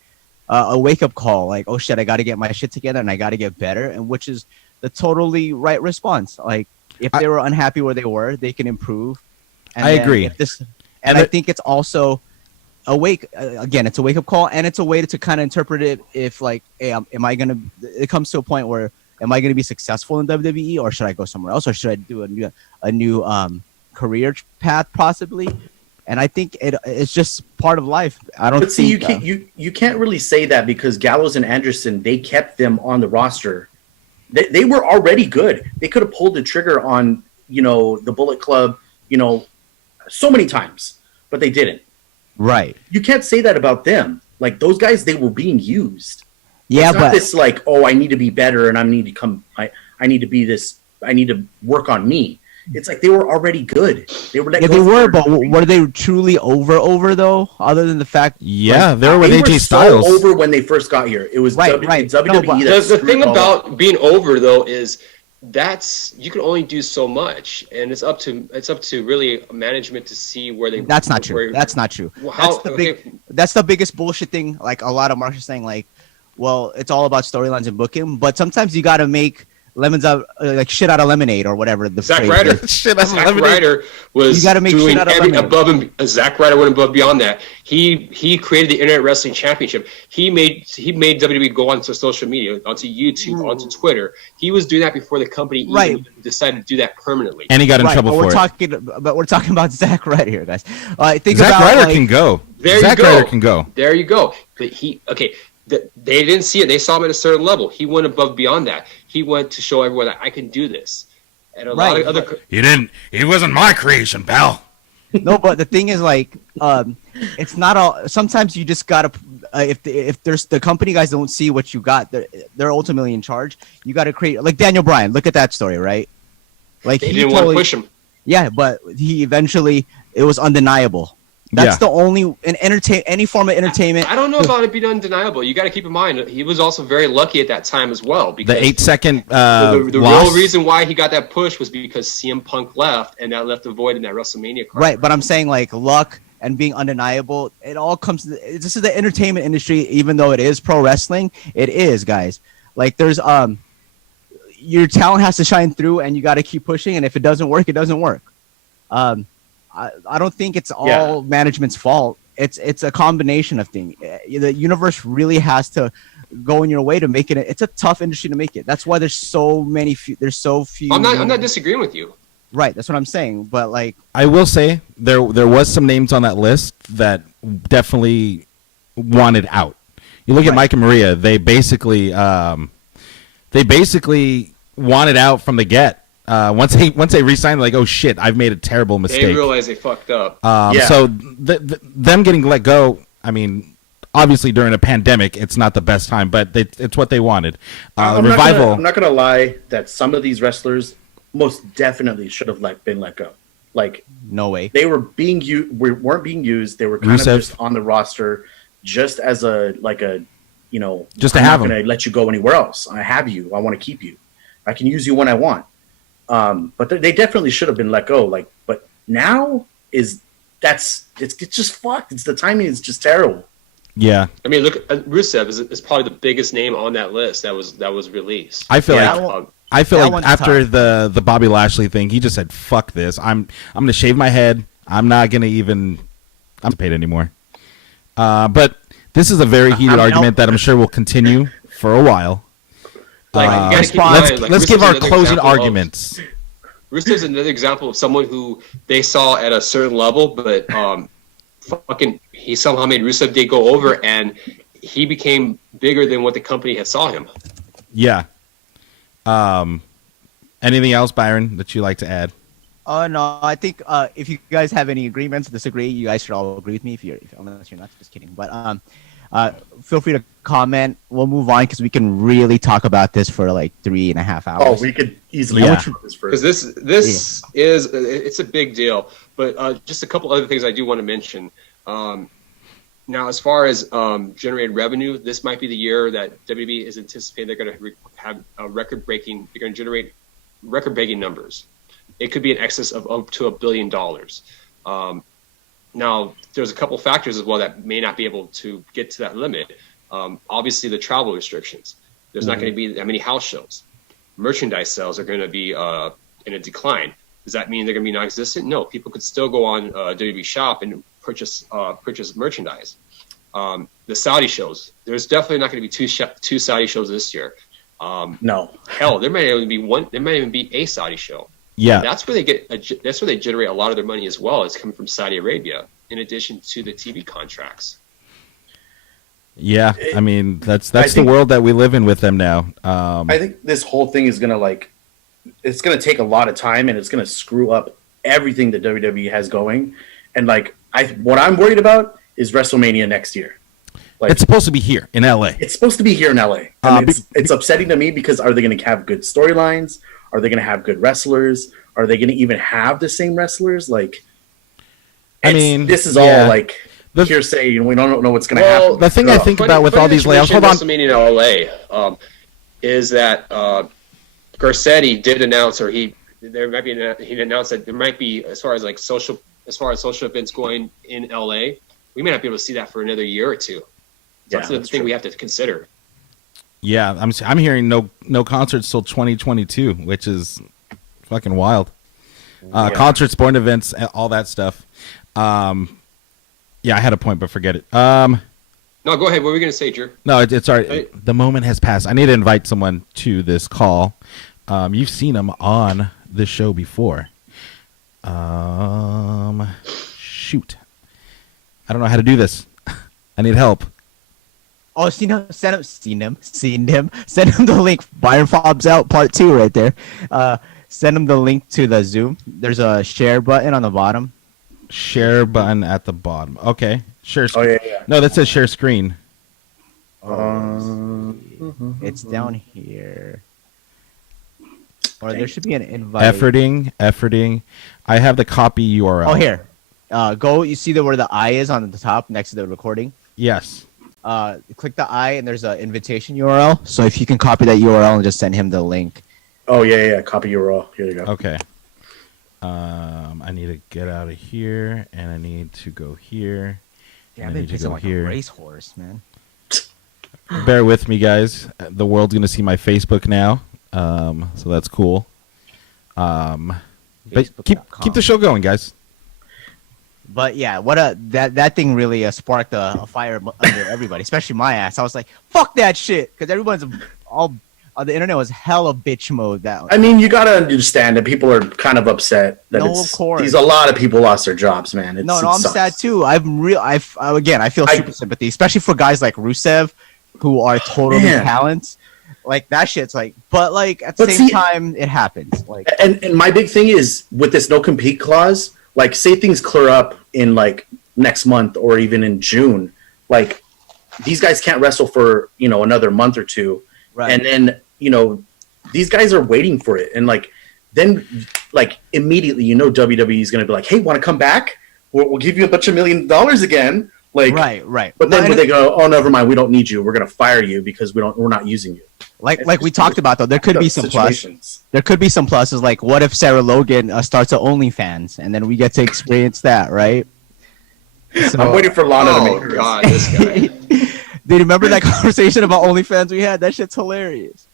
a wake up call, like, oh shit, I got to get my shit together and I got to get better, and which is the totally right response. Like if they were unhappy where they were, they can improve. And I then agree. I think it's also again, it's a wake up call, and it's a way to kind of interpret it. If like, hey, it comes to a point where am I gonna be successful in WWE, or should I go somewhere else, or should I do a new career path possibly? And I think it's just part of life. I don't But see, think you can't really say that because Gallows and Anderson, they kept them on the roster. They were already good. They could have pulled the trigger on the Bullet Club, so many times, but they didn't. Right. You can't say that about them. Like those guys, they were being used. Yeah, It's not but this like, oh, I need to be better and I need to come. I need to be this. I need to work on me. It's like they were already good. They were. yeah, they were. But were they truly over though? Other than the fact, Yeah, they were with They AJ were Styles. so over when they first got here. It was Right, WWE. right. WWE No, but- that The thing screwed all up. about being over though is that's you can only do so much, and it's up to really management to see where they. that's not true. where- That's not true. Well, how- That's the biggest bullshit thing. Like a lot of marketers saying, like, well, it's all about storylines and booking, but sometimes you got to make lemons out like shit out of lemonade or whatever. The Zack phrase Ryder, is. Shit, that's Zack lemonade. Ryder was You gotta make doing shit out of every lemonade. above and Zack Ryder went above beyond that. He created the Internet Wrestling Championship. He made WWE go onto social media, onto YouTube, onto Twitter. He was doing that before the company Right. even decided to do that permanently. And he got in trouble for it. But we're talking about Zack Ryder here, guys. Think Zack about Ryder like, can go. There Zack you go. Ryder can go. There you go. But they didn't see it. They saw him at a certain level. He went above beyond that. He went to show everyone that I can do this. And a lot Right, of other. He didn't. He wasn't my creation, pal. No, but the thing is, like, it's not all. Sometimes you just gotta. If there's the company guys don't see what you got, they're ultimately in charge. You got to create like Daniel Bryan. Look at that story, right? Like They he didn't want to totally, push him. yeah, but he eventually it was undeniable. That's Yeah. the only in any form of entertainment. I don't know about it being undeniable. You got to keep in mind he was also very lucky at that time as well. Because The 8-second the loss. real reason why he got that push was because CM Punk left, and that left a void in that WrestleMania card. Right, but I'm saying like luck and being undeniable. It all comes. This is the entertainment industry, even though it is pro wrestling. It is, guys. Like there's your talent has to shine through, and you got to keep pushing. And if it doesn't work, it doesn't work. I don't think it's all management's fault. It's a combination of things. The universe really has to go in your way to make it. It's a tough industry to make it. That's why there's so many. There's so few. I'm not disagreeing with you. Right, that's what I'm saying. But like, I will say there was some names on that list that definitely wanted out. You look at Right. Mike and Maria; they basically wanted out from the get. Once they re-signed, like, oh shit, I've made a terrible They mistake. realized they fucked up. Yeah. So them getting let go. I mean, obviously during a pandemic, it's not the best time, but it's what they wanted. Revival. I'm not gonna lie that some of these wrestlers most definitely should have been let go. Like no way. they were being weren't being used. They were kind Rusev. of just on the roster, just as a Just to I'm have not them. going to let you go anywhere else. I have you. I want to keep you. I can use you when I want. But they definitely should have been let go. But now it's just fucked. The timing is just terrible. Yeah, I mean, look, Rusev is probably the biggest name on that list that was released. I feel Yeah. like Um, that one's after tough. the Bobby Lashley thing, he just said, "Fuck this! I'm gonna shave my head. I'm not gonna even I'm paid anymore." But this is a very heated I'm argument out. that I'm sure will continue for a while. you gotta keep in let's mind, let's give Rusev's our another closing example of- arguments. Rusev's another example of someone who they saw at a certain level, but he somehow made Rusev Day go over, and he became bigger than what the company had saw him. Yeah. Anything else, Byron, that you like to add? No, I think if you guys have any agreements, disagree, you guys should all agree with me. Unless you're not, just kidding. But feel free to comment. We'll move on because we can really talk about this for like 3.5 hours. Oh, we could easily Yeah. talk about this for Because this is it's a big deal. But just a couple other things I do want to mention. Now, as far as generated revenue, this might be the year that WWE is anticipating they're going to have a record-breaking. They're going to generate record-breaking numbers. It could be in excess of up to $1 billion. Now, there's a couple factors as well that may not be able to get to that limit. Obviously, the travel restrictions. There's not going to be that many house shows. Merchandise sales are going to be in a decline. Does that mean they're going to be non-existent? No, people could still go on WWE Shop and purchase merchandise. The Saudi shows. There's definitely not going to be two Saudi shows this year. no. Hell, there might even be one. There might even be a Saudi show. Yeah. That's where they get. That's where they generate a lot of their money as well. It's coming from Saudi Arabia, in addition to the TV contracts. Yeah. I mean, that's I the think- world that we live in with them now. I think this whole thing is gonna it's going to take a lot of time, and it's going to screw up everything that WWE has going. And like, what I'm worried about is WrestleMania next year. Like, It's supposed to be here in LA. it's supposed to be here in LA. And it's upsetting to me because are they going to have good storylines? Are they going to have good wrestlers? Are they going to even have the same wrestlers? Like, I mean, this is yeah. all like hearsay, and we don't know what's going to Well, happen. The thing I think about with all these layouts, hold on. WrestleMania in LA is that Garcetti did announce, or he announced that there might be, as far as social events going in LA, we may not be able to see that for another year or two. So that's the thing we have to consider. Yeah, I'm hearing no concerts till 2022, which is fucking wild. Concerts, sporting events, all that stuff. Yeah, I had a point, but forget it. No, go ahead. What were we going to say, Jer? No, it's all right. The moment has passed. I need to invite someone to this call. You've seen him on this show before. Shoot. I don't know how to do this. I need help. Oh, seen him. Send him the link. Byron Fob's out, part 2 right there. Send him the link to the Zoom. There's a share button on the bottom. Share button at the bottom. Okay. Share screen. yeah. No, that says share screen. It's down here. Or there should be an invite. Efforting. I have the copy URL. Oh, here. Go. You see where the I is on the top next to the recording? Yes. Click the I and there's an invitation URL. So if you can copy that URL and just send him the link. Oh, yeah. Copy URL. Here you go. Okay. I need to get out of here, and I need to go here. Yeah, and I've I been need to pissing go like here. a racehorse, man. Bear with me, guys. The world's gonna see my Facebook now, so that's cool. But keep the show going, guys. But yeah, that thing really sparked a fire under everybody, especially my ass. I was like, "Fuck that shit," because everyone's all on the internet was hella bitch mode. I mean, you gotta understand that people are kind of upset that of course. a lot of people lost their jobs, man. I'm sad too. I feel super sympathy, especially for guys like Rusev, who are totally talents. Like that shit's like, but like at the same time, it happens. Like, and my big thing is with this no compete clause. Like, say things clear up in like next month or even in June. Like, these guys can't wrestle for another month or two, right. And then these guys are waiting for it, and then immediately WWE is going to be like, hey, want to come back? We'll give you a bunch of $1 million again. Like, right. But then when they go, oh, never mind, we don't need you. We're going to fire you because we're not using you. Like we talked about though, there could be some plus. There could be some pluses. Like, what if Sarah Logan starts an OnlyFans, and then we get to experience that, right? So, I'm waiting for Lana to make her. Oh God, this guy. Do you remember that conversation about OnlyFans we had? That shit's hilarious.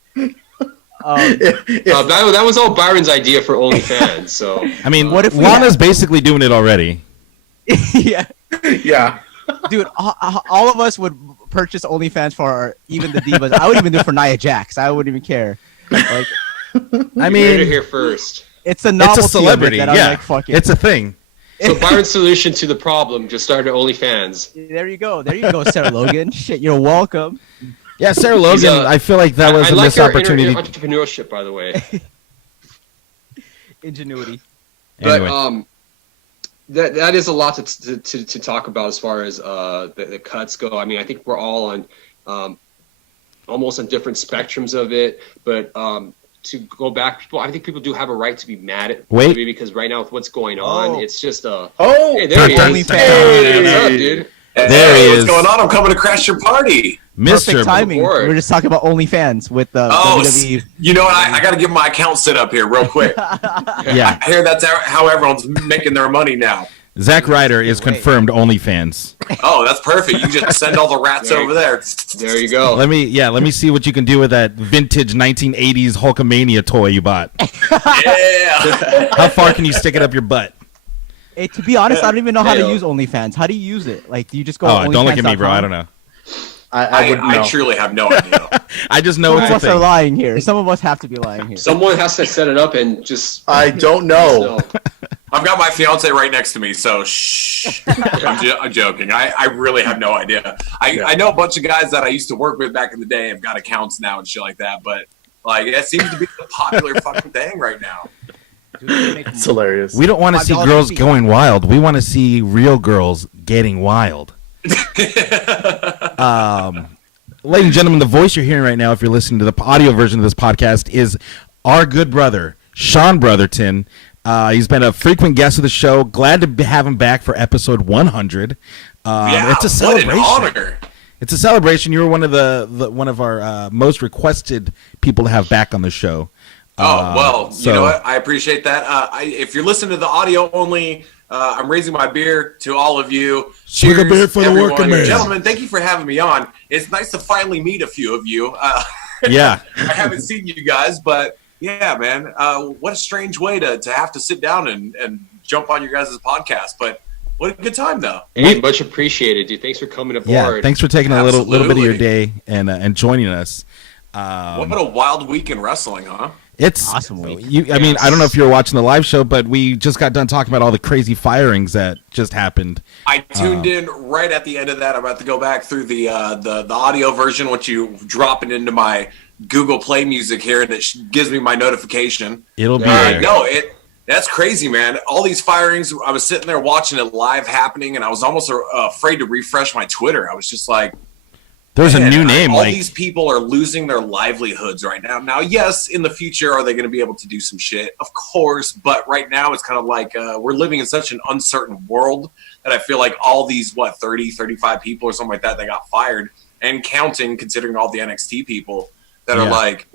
That was all Byron's idea for OnlyFans. So I mean, what if Lana's basically doing it already? Yeah, dude. All of us would purchase OnlyFans for even the divas. I would even do it for Nia Jax. I wouldn't even care. Like, I you mean, heard it here first. It's a novelty. It's a celebrity. That Yeah, like, fuck it. It's a thing. So Byron's solution to the problem: just start an OnlyFans. There you go, Sarah Logan. Shit, you're welcome. Yeah, Sarah Logan. I feel like that was a missed opportunity. Entrepreneurship, by the way. Ingenuity. Anyway. But that is a lot to talk about as far as the cuts go. I mean, I think we're all on almost on different spectrums of it. But to go back, I think people do have a right to be mad at WWE because right now with what's going on, it's just hey, there he is. Hey, what's up, dude? There he is. What's going on? I'm coming to crash your party. Mr. Perfect timing. We're just talking about OnlyFans with WWE. You know what? I got to get my account set up here real quick. Yeah. I hear that's how everyone's making their money now. Zack Ryder is confirmed OnlyFans. Oh, that's perfect. You just send all the rats over there. There you go. Let me see what you can do with that vintage 1980s Hulkamania toy you bought. Yeah. How far can you stick it up your butt? Hey, to be honest, I don't even know how to use OnlyFans. How do you use it? Like, do you just go? Oh, don't look at me, bro. I don't know. I truly have no idea. I just know Some it's of a us are thing. lying here. Some of us have to be lying here. Someone has to set it up and just. I don't know. I've got my fiance right next to me, so shh. I'm joking. I really have no idea. I know a bunch of guys that I used to work with back in the day have got accounts now and shit like that, but Like that seems to be the popular fucking thing right now. Dude, they make It's hilarious. We don't want to see $5 girls fee. going wild. We want to see real girls getting wild. Ladies and gentlemen, the voice you're hearing right now, if you're listening to the audio version of this podcast, is our good brother, Sean Brotherton. He's been a frequent guest of the show. Glad to have him back for episode 100. Yeah, It's a celebration. What an honor. It's a celebration. You were one of one of our most requested people to have back on the show. Oh, well, so- you know what? I appreciate that. If you're listening to the audio only, I'm raising my beer to all of you. Swig a beer for the everyone. working man. Gentlemen, thank you for having me on. It's nice to finally meet a few of you. Yeah. I haven't seen you guys, but yeah, man, what a strange way to have to sit down and jump on your guys' podcast. But what a good time, though. Hey, much appreciated, dude. Thanks for coming aboard. Yeah. Thanks for taking a little bit of your Absolutely. day and joining us. What a wild week in wrestling, huh? It's Awesome week. I mean, I don't know if you were watching the live show, but we just got done talking about all the crazy firings that just happened. I tuned in right at the end of that. I'm about to go back through the audio version once you drop it into my Google Play Music here, and it gives me my notification. It'll be Yeah, there. No, that's crazy, man. All these firings, I was sitting there watching it live happening, and I was almost afraid to refresh my Twitter. I was just like, There's a man, new name. All Like these people are losing their livelihoods right now. Now, yes, in the future, are they going to be able to do some shit? Of course, but right now it's kind of like we're living in such an uncertain world that I feel like all these, 30, 35 people or something like that got fired and counting, considering all the NXT people that are Yeah. like,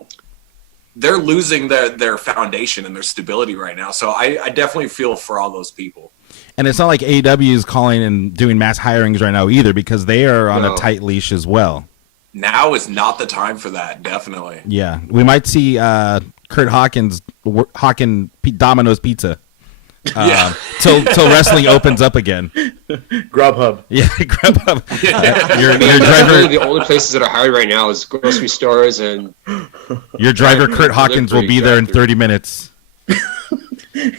they're losing their foundation and their stability right now. So I definitely feel for all those people. and it's not like AEW is calling and doing mass hirings right now either, because they are on No. a tight leash as well. Now is not the time for that, definitely. Yeah, we might see Kurt Hawkins hawking Domino's Pizza Yeah. till wrestling opens up again. Grubhub. Yeah, grab up. Your That's really driver, the only places that are hired right now is grocery stores and your driver Kurt Hawkins will be there in 30 minutes.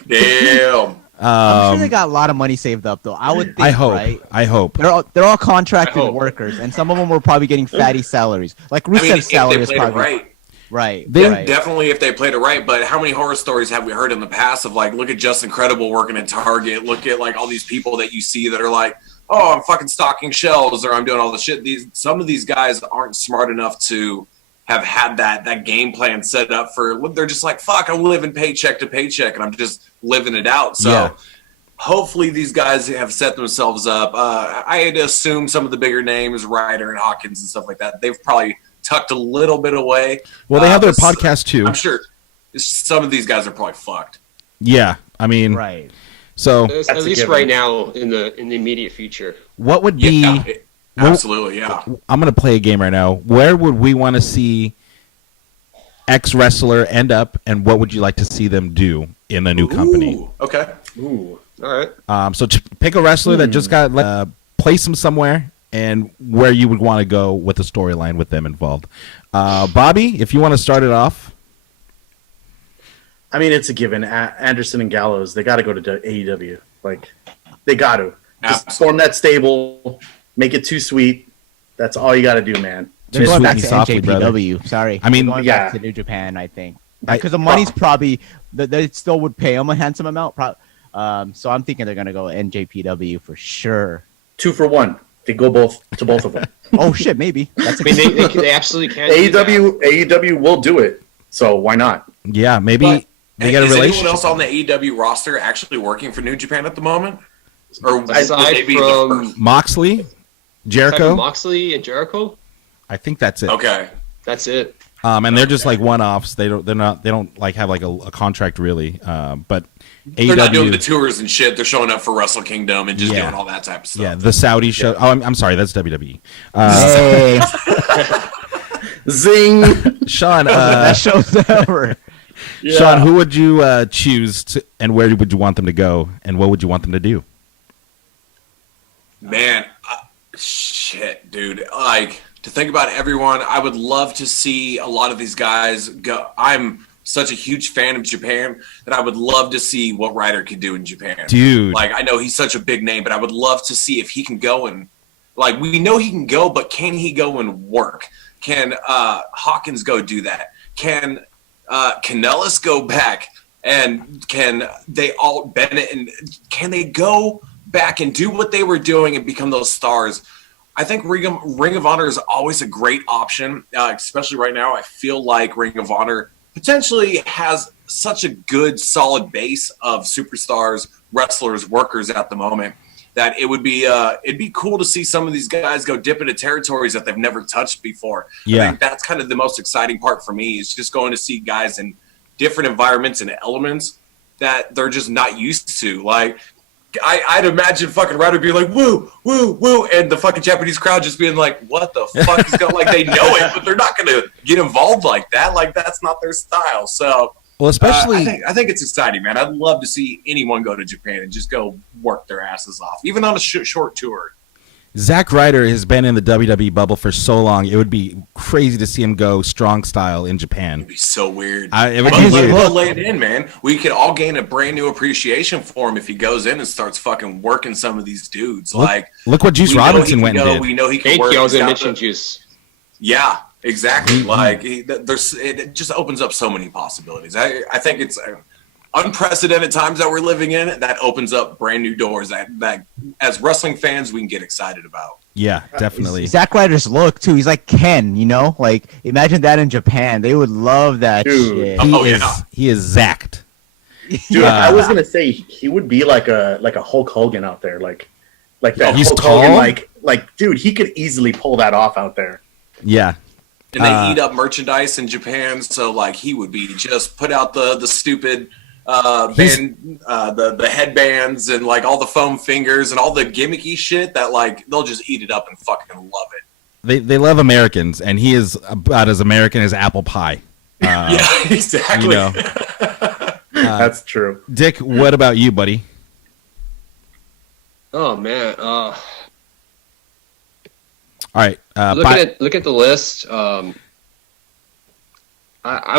Damn. I'm sure they got a lot of money saved up, though. I would think, I hope. right? I hope. They're all contracted I hope. workers, and some of them were probably getting fatty salaries. Like I mean, Rusev's if salary they is played it probably right, right. They- right. definitely if they played it right. But how many horror stories have we heard in the past of like, look at Justin Credible working at Target, look at like all these people that you see that are like, oh, I'm fucking stocking shelves or I'm doing all the shit. Some of these guys aren't smart enough to have had that game plan set up for. They're just like, fuck, I'm living paycheck to paycheck and I'm just living it out. So. Yeah. Hopefully these guys have set themselves up. I had to assume some of the bigger names, Ryder and Hawkins and stuff like that, they've probably tucked a little bit away. Well, they have their but podcast too. I'm sure some of these guys are probably fucked. Yeah, I mean, Right. so at a least given. right now in the immediate future. what would be? Yeah, absolutely. Yeah. I'm gonna play a game right now. Where would we want to see X wrestler end up, and what would you like to see them do in a new company? Ooh, okay. Ooh. All right. So pick a wrestler that just got place them somewhere, and where you would want to go with the storyline with them involved. Bobby, if you want to start it off. I mean, it's a given. Anderson and Gallows, they got to go to AEW. Like, they got to. Just Absolutely. form that stable, make it too sweet. That's all you got to do, man. They're Too going back sweet to and softly, brother. NJPW. Sorry. I mean, They're going yeah. back to New Japan, I think. I- Because the money's probably they still would pay them a handsome amount. So I'm thinking they're gonna go NJPW for sure. 2 for 1. They go both to both of them. Oh shit, maybe that's a I mean, they absolutely can. do that. AEW will do it. So why not? Yeah, maybe But they got a is anyone relationship. else on the AEW roster actually working for New Japan at the moment? Or would Aside they be the from first? Moxley, aside Jericho. from Moxley and Jericho, I think that's it. Okay. that's it. And they're just like one-offs. They don't like have like a contract really. But They're not doing the AEW, tours and shit. They're showing up for Wrestle Kingdom and just Yeah. doing all that type of stuff. yeah, the Saudi show. Oh, I'm sorry, that's WWE. hey, Zing! Sean, that show's over. Sean, who would you choose to, and where would you want them to go, and what would you want them to do? Man, shit, dude. Like, to think about everyone, I would love to see a lot of these guys go. I'm such a huge fan of Japan that I would love to see what Ryder could do in Japan. Dude. Like, I know he's such a big name, but I would love to see if he can go and, like, we know he can go, but can he go and work? Can Hawkins go do that? Can Nellis go back, and can they all Bennett, and can they go back and do what they were doing and become those stars? I think Ring of Honor is always a great option, especially right now. I feel like Ring of Honor potentially has such a good, solid base of superstars, wrestlers, workers at the moment that it'd be cool to see some of these guys go dip into territories that they've never touched before. Yeah. I think that's kind of the most exciting part for me, is just going to see guys in different environments and elements that they're just not used to. Like, I'd imagine fucking Ryder being like, woo, woo, woo, and the fucking Japanese crowd just being like, what the fuck is going, like, they know it, but they're not going to get involved like that. Like, that's not their style. So, Well, especially I think it's exciting, man. I'd love to see anyone go to Japan and just go work their asses off, even on a short tour. Zack Ryder has been in the WWE bubble for so long. It would be crazy to see him go strong style in Japan. It'd be so weird. It would But be let weird. him lay it in, man. We could all gain a brand new appreciation for him if he goes in and starts fucking working some of these dudes. Look what Juice we know he Robinson can went and go, did. We know he can Thank work. you. I was He's going to got mention the- Juice. Yeah, exactly. Mm-hmm. Like, it just opens up so many possibilities. I think it's unprecedented times that we're living in. That opens up brand new doors that as wrestling fans we can get excited about. Yeah, definitely. Zack Ryder's look too. He's like Ken, you know. Like imagine that in Japan. They would love that Dude. shit. Oh, He is yeah. he is zacked. Dude, Yeah. I was gonna say he would be like a Hulk Hogan out there, like that. He's Hulk tall? Hogan, like dude, he could easily pull that off out there. Yeah. And they eat up merchandise in Japan, so like he would be just put out the stupid the headbands and like all the foam fingers and all the gimmicky shit that like they'll just eat it up and fucking love it. They love Americans, and he is about as American as apple pie. Yeah, exactly. You know. That's true. Dick, what about you, buddy? Oh man, All right. look at the list. I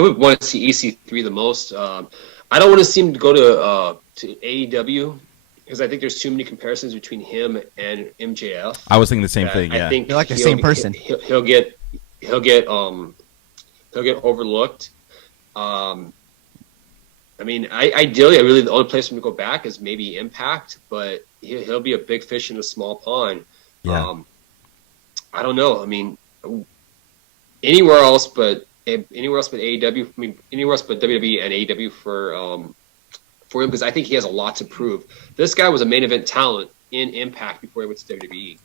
would want to see EC3 the most. I don't want to see him go to AEW because I think there's too many comparisons between him and MJF. I was thinking the same that thing. Yeah. They're I think like the same person. He'll get overlooked. I mean, ideally, the only place for him to go back is maybe Impact, but he'll be a big fish in a small pond. Yeah. I don't know. I mean, anywhere else but AEW. I mean, anywhere else but WWE and AEW for him, because I think he has a lot to prove. This guy was a main event talent in Impact before he went to WWE.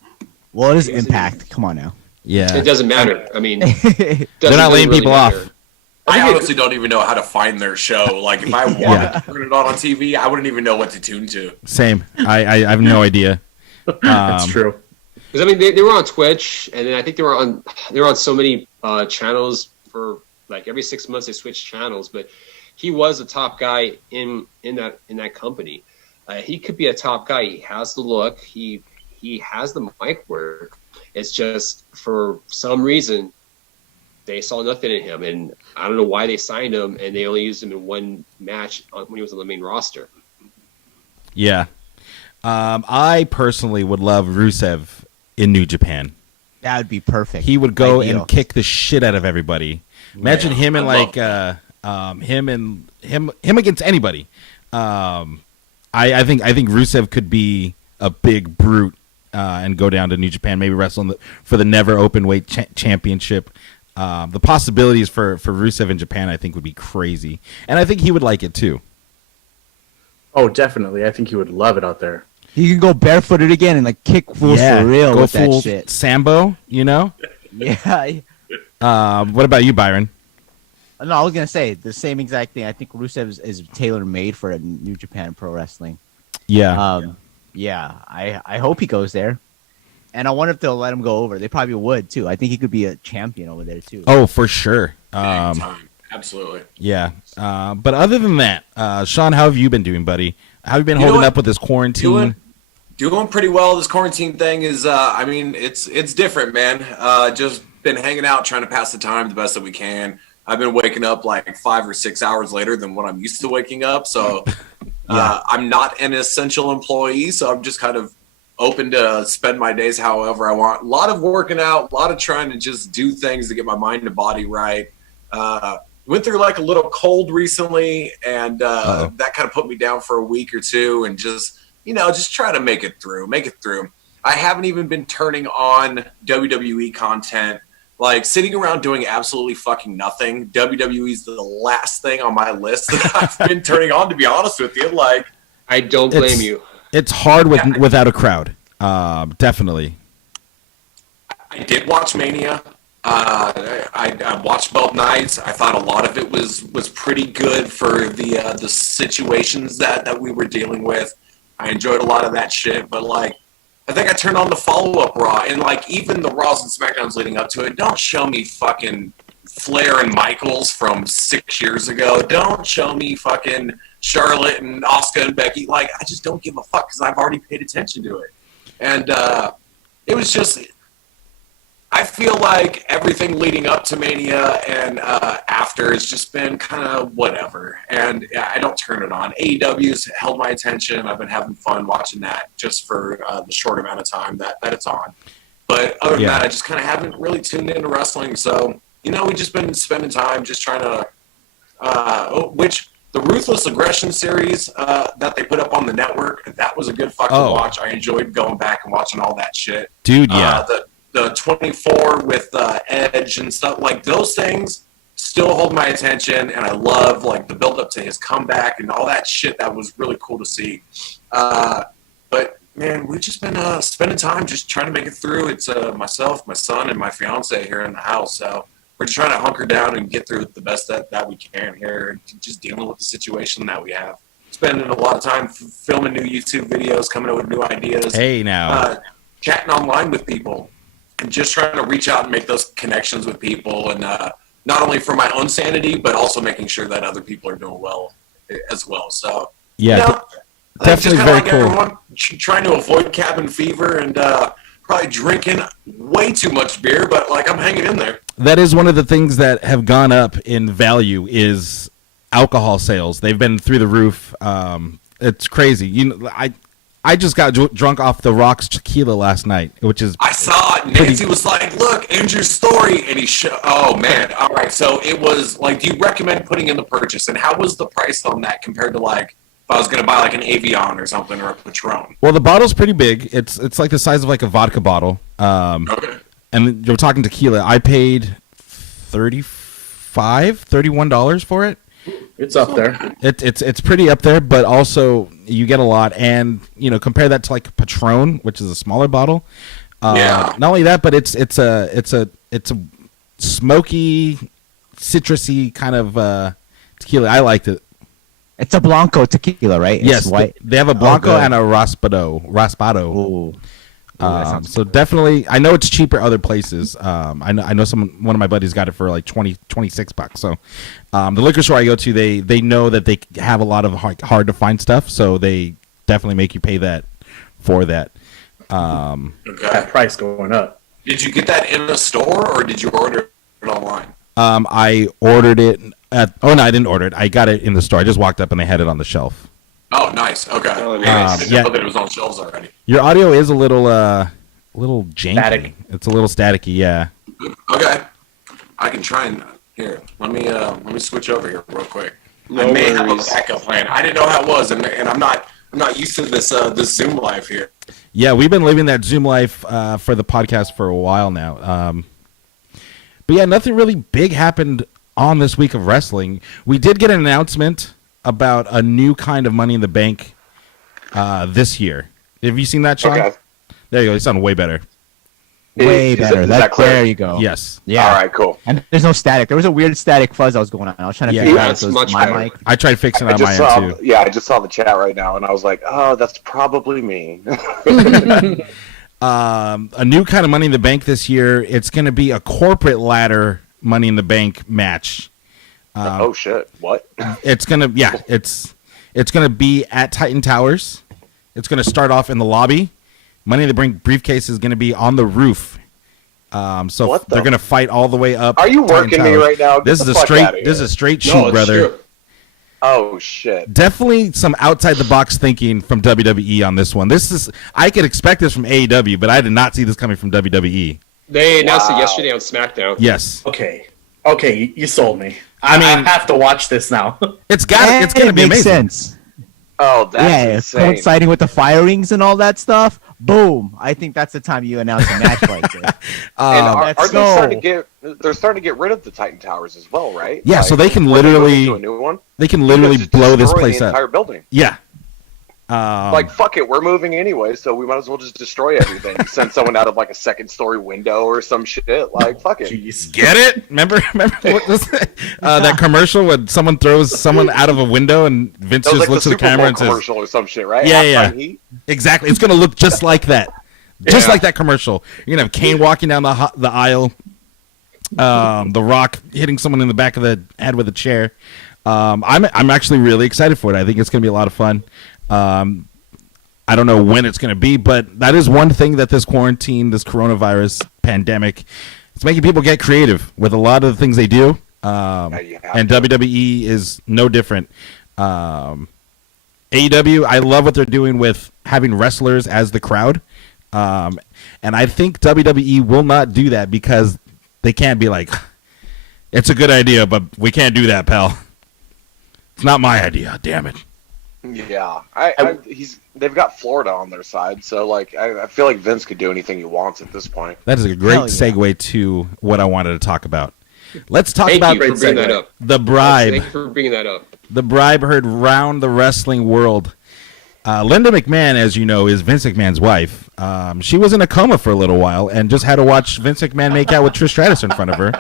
Well, it is Impact. Come on now. Yeah. It doesn't matter. I mean, They're not laying people off. I honestly don't even know how to find their show. Like if I wanted to turn it on TV, I wouldn't even know what to tune to. Same. I have no idea. That's true. Because I mean, they were on Twitch, and then I think they were on so many channels for like every 6 months they switched channels. But he was a top guy in that company. He could be a top guy. He has the look. He has the mic work. It's just for some reason they saw nothing in him, and I don't know why they signed him, and they only used him in one match when he was on the main roster. Yeah. I personally would love Rusev in New Japan. That would be perfect. He would go Ideal. and kick the shit out of everybody. Imagine him and I like him against anybody. I think Rusev could be a big brute and go down to New Japan, maybe wrestle for the never open weight championship. The possibilities for Rusev in Japan, I think, would be crazy, and I think he would like it too. Oh, definitely. I think he would love it out there. He can go barefooted again and like kick fools for real go with that full shit. Sambo, you know. Yeah. What about you, Byron? No, I was gonna say the same exact thing. I think Rusev is tailor made for a New Japan Pro Wrestling. Yeah. I hope he goes there, and I wonder if they'll let him go over. They probably would too. I think he could be a champion over there too. Oh, for sure. Big time. Absolutely. Yeah. But other than that, Sean, how have you been doing, buddy? How have you been You know holding what? up with this quarantine? Doing pretty well. This quarantine thing is, I mean, it's different, man. Just been hanging out, trying to pass the time the best that we can. I've been waking up like 5 or 6 hours later than what I'm used to waking up. So I'm not an essential employee, so I'm just kind of open to spend my days however I want. A lot of working out, a lot of trying to just do things to get my mind and body right. went through like a little cold recently, and that kind of put me down for a week or two, and just just try to make it through. I haven't even been turning on WWE content. Like, sitting around doing absolutely fucking nothing. WWE's the last thing on my list that I've been turning on, to be honest with you. Like, I don't blame you. It's hard without a crowd. Definitely. I did watch Mania. I watched both nights. I thought a lot of it was pretty good for the situations that we were dealing with. I enjoyed a lot of that shit, but like, I think I turned on the follow-up Raw, and like, even the Raws and SmackDowns leading up to it, don't show me fucking Flair and Michaels from 6 years ago. Don't show me fucking Charlotte and Asuka and Becky. Like, I just don't give a fuck because I've already paid attention to it. And it was just, I feel like everything leading up to Mania and after has just been kind of whatever. And I don't turn it on. AEW's held my attention. I've been having fun watching that just for the short amount of time that it's on. But other than that, I just kind of haven't really tuned into wrestling. So, we've just been spending time just trying to, which the Ruthless Aggression series that they put up on the network, that was a good fucking watch. I enjoyed going back and watching all that shit. Dude, yeah. The 24 with Edge and stuff, like, those things still hold my attention, and I love like the build up to his comeback and all that shit. That was really cool to see. But man, we've just been spending time just trying to make it through. It's myself, my son, and my fiance here in the house. So we're just trying to hunker down and get through it the best that we can here, and just dealing with the situation that we have. Spending a lot of time filming new YouTube videos, coming up with new ideas. Hey, now. Chatting online with people. And just trying to reach out and make those connections with people, and not only for my own sanity, but also making sure that other people are doing well as well. So, definitely very cool. Everyone trying to avoid cabin fever and probably drinking way too much beer, but like, I'm hanging in there. That is one of the things that have gone up in value is alcohol sales. They've been through the roof. It's crazy. I just got drunk off the Rocks tequila last night, which is... I saw it. Nancy was like, look, Andrew's story. And he oh, man. All right. So it was like, do you recommend putting in the purchase? And how was the price on that compared to like, if I was going to buy like an Avion or something, or a Patron? Well, the bottle's pretty big. It's like the size of like a vodka bottle. Okay. And you're talking tequila. I paid $31 for it. It's up there. It's pretty up there, but also you get a lot, and compare that to like Patron, which is a smaller bottle. Not only that, but it's a smoky, citrusy kind of tequila. I liked it. It's a Blanco tequila, right? It's yes, white. They have a Blanco and a Raspado. Ooh. So definitely, I know it's cheaper other places. I know one of my buddies got it for like $26. So the liquor store I go to, they know that they have a lot of hard to find stuff, so they definitely make you pay that for that. Okay. That price going up. Did you get that in a store, or did you order it online? I ordered it no, I didn't order it. I got it in the store. I just walked up and they had it on the shelf. Oh, nice. Okay. Oh, nice. I didn't know that it was on shelves already. Your audio is a little janky. Static. It's a little staticky, yeah. Okay. I can try and here. Let me switch over here real quick. No I may have a worries. backup plan. I didn't know how it was, and I'm not used to this Zoom life here. Yeah, we've been living that Zoom life for the podcast for a while now. But yeah, nothing really big happened on this week of wrestling. We did get an announcement about a new kind of Money in the Bank this year. Have you seen that, Sean? Okay. There you go. You sound way better. Way Is better. that clear? There you go. Yes. Yeah. All right, cool. And there's no static. There was a weird static fuzz that was going on. I was trying to Yeah. figure out That's if it was much my better. mic. I tried fixing it I on just my saw, end, too. yeah, I just saw the chat right now, and I was like, oh, that's probably me. A new kind of Money in the Bank this year. It's going to be a corporate ladder Money in the Bank match. Oh shit! What? It's gonna it's gonna be at Titan Towers. It's gonna start off in the lobby. Money in the Bank briefcase is gonna be on the roof. So What the- they're gonna fight all the way up. Are you Titan working me Towers. right now? Get This the is a fuck straight. outta This is here. a straight shoot, No, it's brother. true. Oh shit! Definitely some outside the box thinking from WWE on this one. I could expect this from AEW, but I did not see this coming from WWE. They announced it Wow. yesterday on SmackDown. Yes. Okay, you sold me. I mean, I have to watch this now. it's got it's going to be makes amazing. sense. Oh, that's Yeah, insane. coinciding with the firings and all that stuff. Boom! I think that's the time you announce a match like this. And are let's they starting go. to get? They're starting to get rid of the Titan Towers as well, right? Yeah, so they can when they move literally- into a new one. They can literally Just blow this destroy place the up. entire building. Yeah. Like fuck it, we're moving anyway, so we might as well just destroy everything. Send someone out of like a second-story window or some shit. Like fuck it. Jeez. Get it? Remember what was that commercial when someone throws someone out of a window and Vince That was just like looks the at the Super camera Bowl and says, commercial or some shit, right? Yeah, yeah. Halftime Heat? exactly. It's going to look just like that. Just Yeah. like that commercial. You're going to have Kane walking down the aisle, The Rock hitting someone in the back of the head with a chair. I'm actually really excited for it. I think it's going to be a lot of fun. I don't know when it's going to be, but that is one thing that this quarantine, this coronavirus pandemic, it's making people get creative with a lot of the things they do. you have And to. WWE is no different. AEW, I love what they're doing with having wrestlers as the crowd. And I think WWE will not do that because they can't be like, it's a good idea, but we can't do that, pal. It's not my idea, damn it. Yeah, they've got Florida on their side, so like I feel like Vince could do anything he wants at this point. That is a great Hell yeah. segue to what I wanted to talk about. Let's talk Thank about you for bringing that up. the bribe. Thank you for bringing that up. The bribe heard round the wrestling world. Linda McMahon, as you know, is Vince McMahon's wife. She was in a coma for a little while and just had to watch Vince McMahon make out with Trish Stratus in front of her.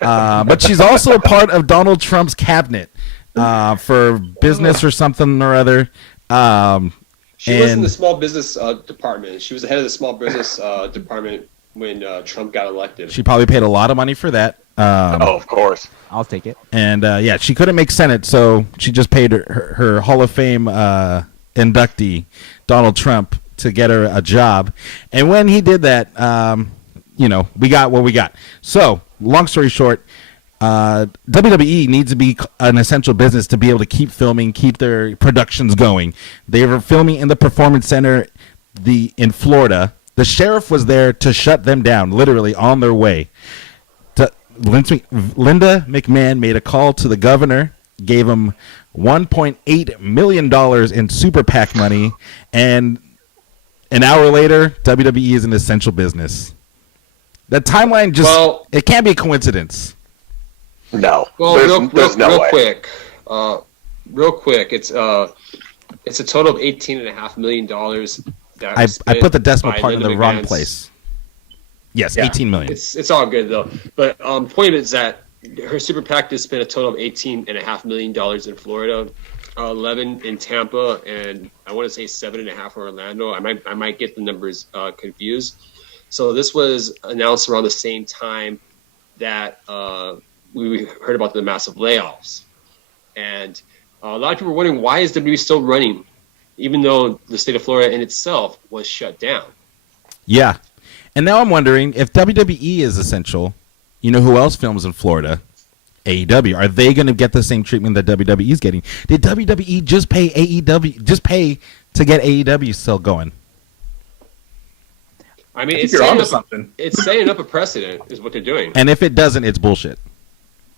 But she's also a part of Donald Trump's cabinet for business or something or other. She was in And- the small business department. She was the head of the small business department when Trump got elected. She probably paid a lot of money for that. Oh, of course. I'll take it. And yeah, she couldn't make Senate, so she just paid her Hall of Fame inductee, Donald Trump, to get her a job. And when he did that, we got what we got. So, long story short, WWE needs to be an essential business to be able to keep filming, keep their productions going. They were filming in the Performance Center in Florida. The sheriff was there to shut them down, literally on their way. Linda McMahon made a call to the governor, gave him $1.8 million in Super PAC money, and an hour later, WWE is an essential business. The timeline it can't be a coincidence. No, Well, there's no way. real quick, it's a total of $18.5 million. That I was spent put the decimal by part in Linda the wrong McMahon's- place. Yes, Yeah. 18 million. It's all good though. But point is that her super PAC did spend a total of $18.5 million in Florida, 11 in Tampa, and I want to say 7.5 in Orlando. I might get the numbers confused. So this was announced around the same time that we heard about the massive layoffs, and a lot of people were wondering, why is WWE still running, even though the state of Florida in itself was shut down. Yeah. And now I'm wondering if WWE is essential, you know who else films in Florida? AEW. Are they going to get the same treatment that WWE is getting? Did WWE just pay AEW, just pay to get AEW still going? I mean, I think you're onto something. It's setting up a precedent, is what they're doing. And if it doesn't, it's bullshit.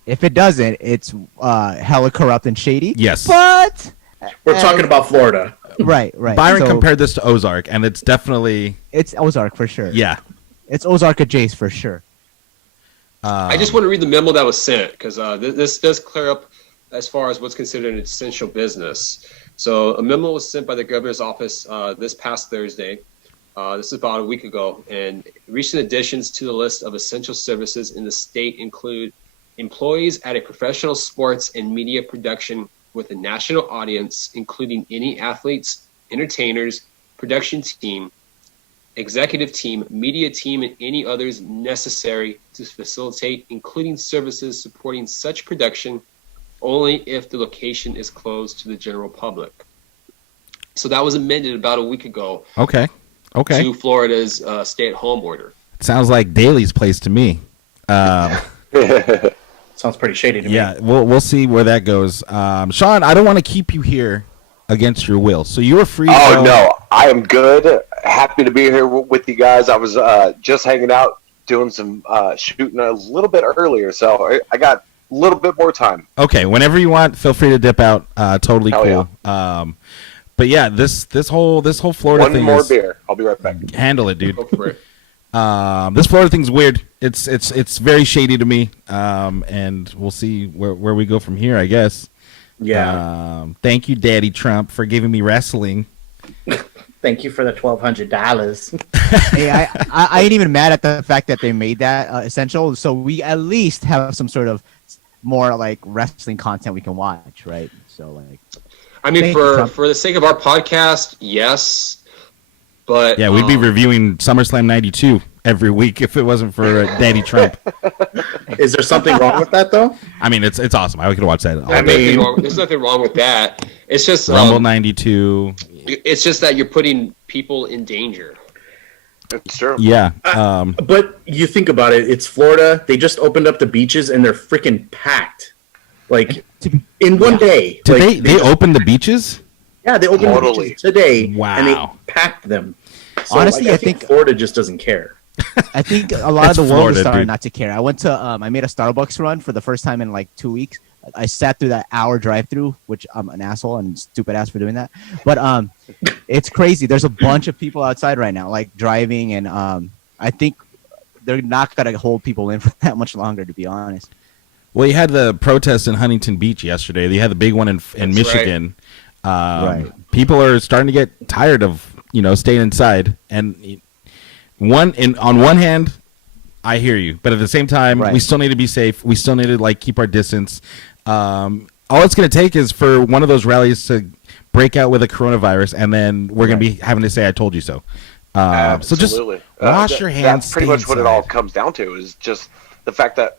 If it doesn't, it's hella corrupt and shady. Yes. But We're talking about Florida. right. Byron So compared this to Ozark, and it's definitely, it's Ozark for sure. yeah. It's Ozark adjacent for sure. I just want to read the memo that was sent, because this does clear up as far as what's considered an essential business. So a memo was sent by the governor's office this past Thursday. This is about a week ago, and recent additions to the list of essential services in the state include employees at a professional sports and media production with a national audience, including any athletes, entertainers, production team, executive team, media team, and any others necessary to facilitate, including services supporting such production, only if the location is closed to the general public. So that was amended about a week ago Okay. to Florida's stay-at-home order. Sounds like Daly's place to me. Sounds pretty shady to me. Yeah, we'll see where that goes. Sean, I don't want to keep you here against your will, so you're free. to Oh go. no, I am good. Happy to be here with you guys. I was just hanging out, doing some shooting a little bit earlier, so I got little bit more time. Okay, whenever you want, feel free to dip out. Totally Hell cool. But yeah, this whole Florida One thing more is, beer. I'll be right back. handle it, dude. Go for it. This Florida thing's weird. It's very shady to me. And we'll see where we go from here, I guess. Yeah. Thank you, Daddy Trump, for giving me wrestling. Thank you for the $1,200. Hey, I ain't even mad at the fact that they made that essential. So we at least have some sort of more like wrestling content we can watch, right? So like, I mean, Thank you, Trump. for the sake of our podcast, yes. But Yeah, we'd be reviewing SummerSlam '92 every week if it wasn't for Daddy Trump. Is there something wrong with that though? I mean, it's awesome. I could watch that. All there's day. nothing wrong with that. It's just Rumble '92. it's just that you're putting people in danger. It's true. Yeah. But you think about it, it's Florida. They just opened up the beaches and they're freaking packed. Like in one day. Did Like, they open the beaches? Yeah, they opened the Totally. beaches today. Wow. And they packed them. So, Honestly, like, I think- Florida just doesn't care. I think a lot of That's the world Florida, is starting dude. not to care. I went to I made a Starbucks run for the first time in like 2 weeks. I sat through that hour drive-through, which I'm an asshole and stupid ass for doing that. But it's crazy. There's a bunch of people outside right now, like driving, and I think they're not gonna hold people in for that much longer, to be honest. Well, you had the protest in Huntington Beach yesterday. They had the big one in That's Michigan. Right. People are starting to get tired of staying inside. And on one hand, I hear you, but at the same time, Right. we still need to be safe. We still need to keep our distance. All it's going to take is for one of those rallies to break out with a coronavirus, and then we're going to be having to say, "I told you so." So just Absolutely. wash your hands. That's pretty stay much what it inside. all comes down to is just the fact that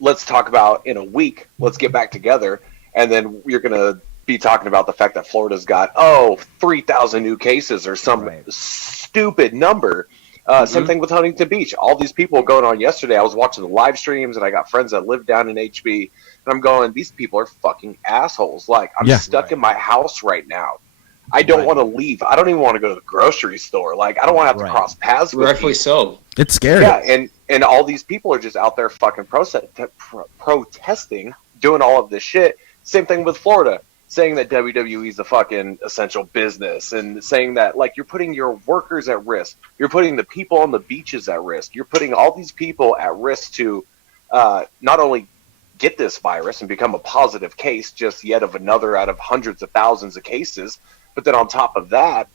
let's talk about in a week, let's get back together, and then you're going to be talking about the fact that Florida's got 3,000 new cases or some Right. stupid number. Same thing with Huntington Beach. All these people going on yesterday. I was watching the live streams, and I got friends that live down in HB, and I'm going, these people are fucking assholes. Like, I'm Yeah. stuck in my house right now. I don't want to leave. I don't even want to go to the grocery store. Like, I don't want to have to Right. cross paths with Rightfully people. so. It's scary. Yeah, and all these people are just out there fucking protesting, doing all of this shit. Same thing with Florida, saying that WWE is a fucking essential business and saying that, like, you're putting your workers at risk. You're putting the people on the beaches at risk. You're putting all these people at risk to not only get this virus and become a positive case, just yet of another out of hundreds of thousands of cases, but then on top of that,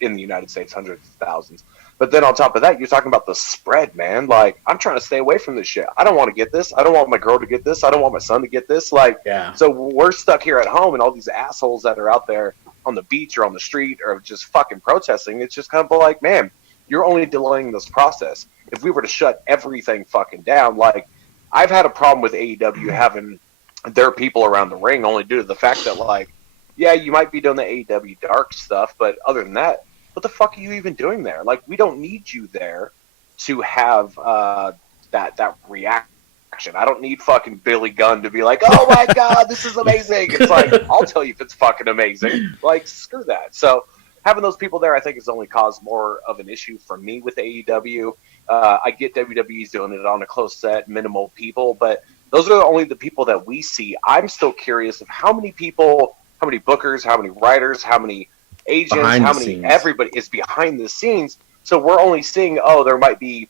in the United States, hundreds of thousands. But then on top of that, you're talking about the spread, man. Like, I'm trying to stay away from this shit. I don't want to get this. I don't want my girl to get this. I don't want my son to get this. Like, Yeah. so we're stuck here at home, and all these assholes that are out there on the beach or on the street or just fucking protesting. It's just kind of like, man, you're only delaying this process. If we were to shut everything fucking down, like, I've had a problem with AEW having their people around the ring only due to the fact that, like, yeah, you might be doing the AEW dark stuff, but other than that, what the fuck are you even doing there? Like, we don't need you there to have that reaction. I don't need fucking Billy Gunn to be like, oh my god, this is amazing. It's like, I'll tell you if it's fucking amazing. Like, screw that. So having those people there, I think, has only caused more of an issue for me with AEW. I get WWE's doing it on a close set, minimal people, but those are only the people that we see. I'm still curious of how many people, how many bookers, how many writers, how many agents, Behind how the many scenes. everybody is behind the scenes. So we're only seeing, there might be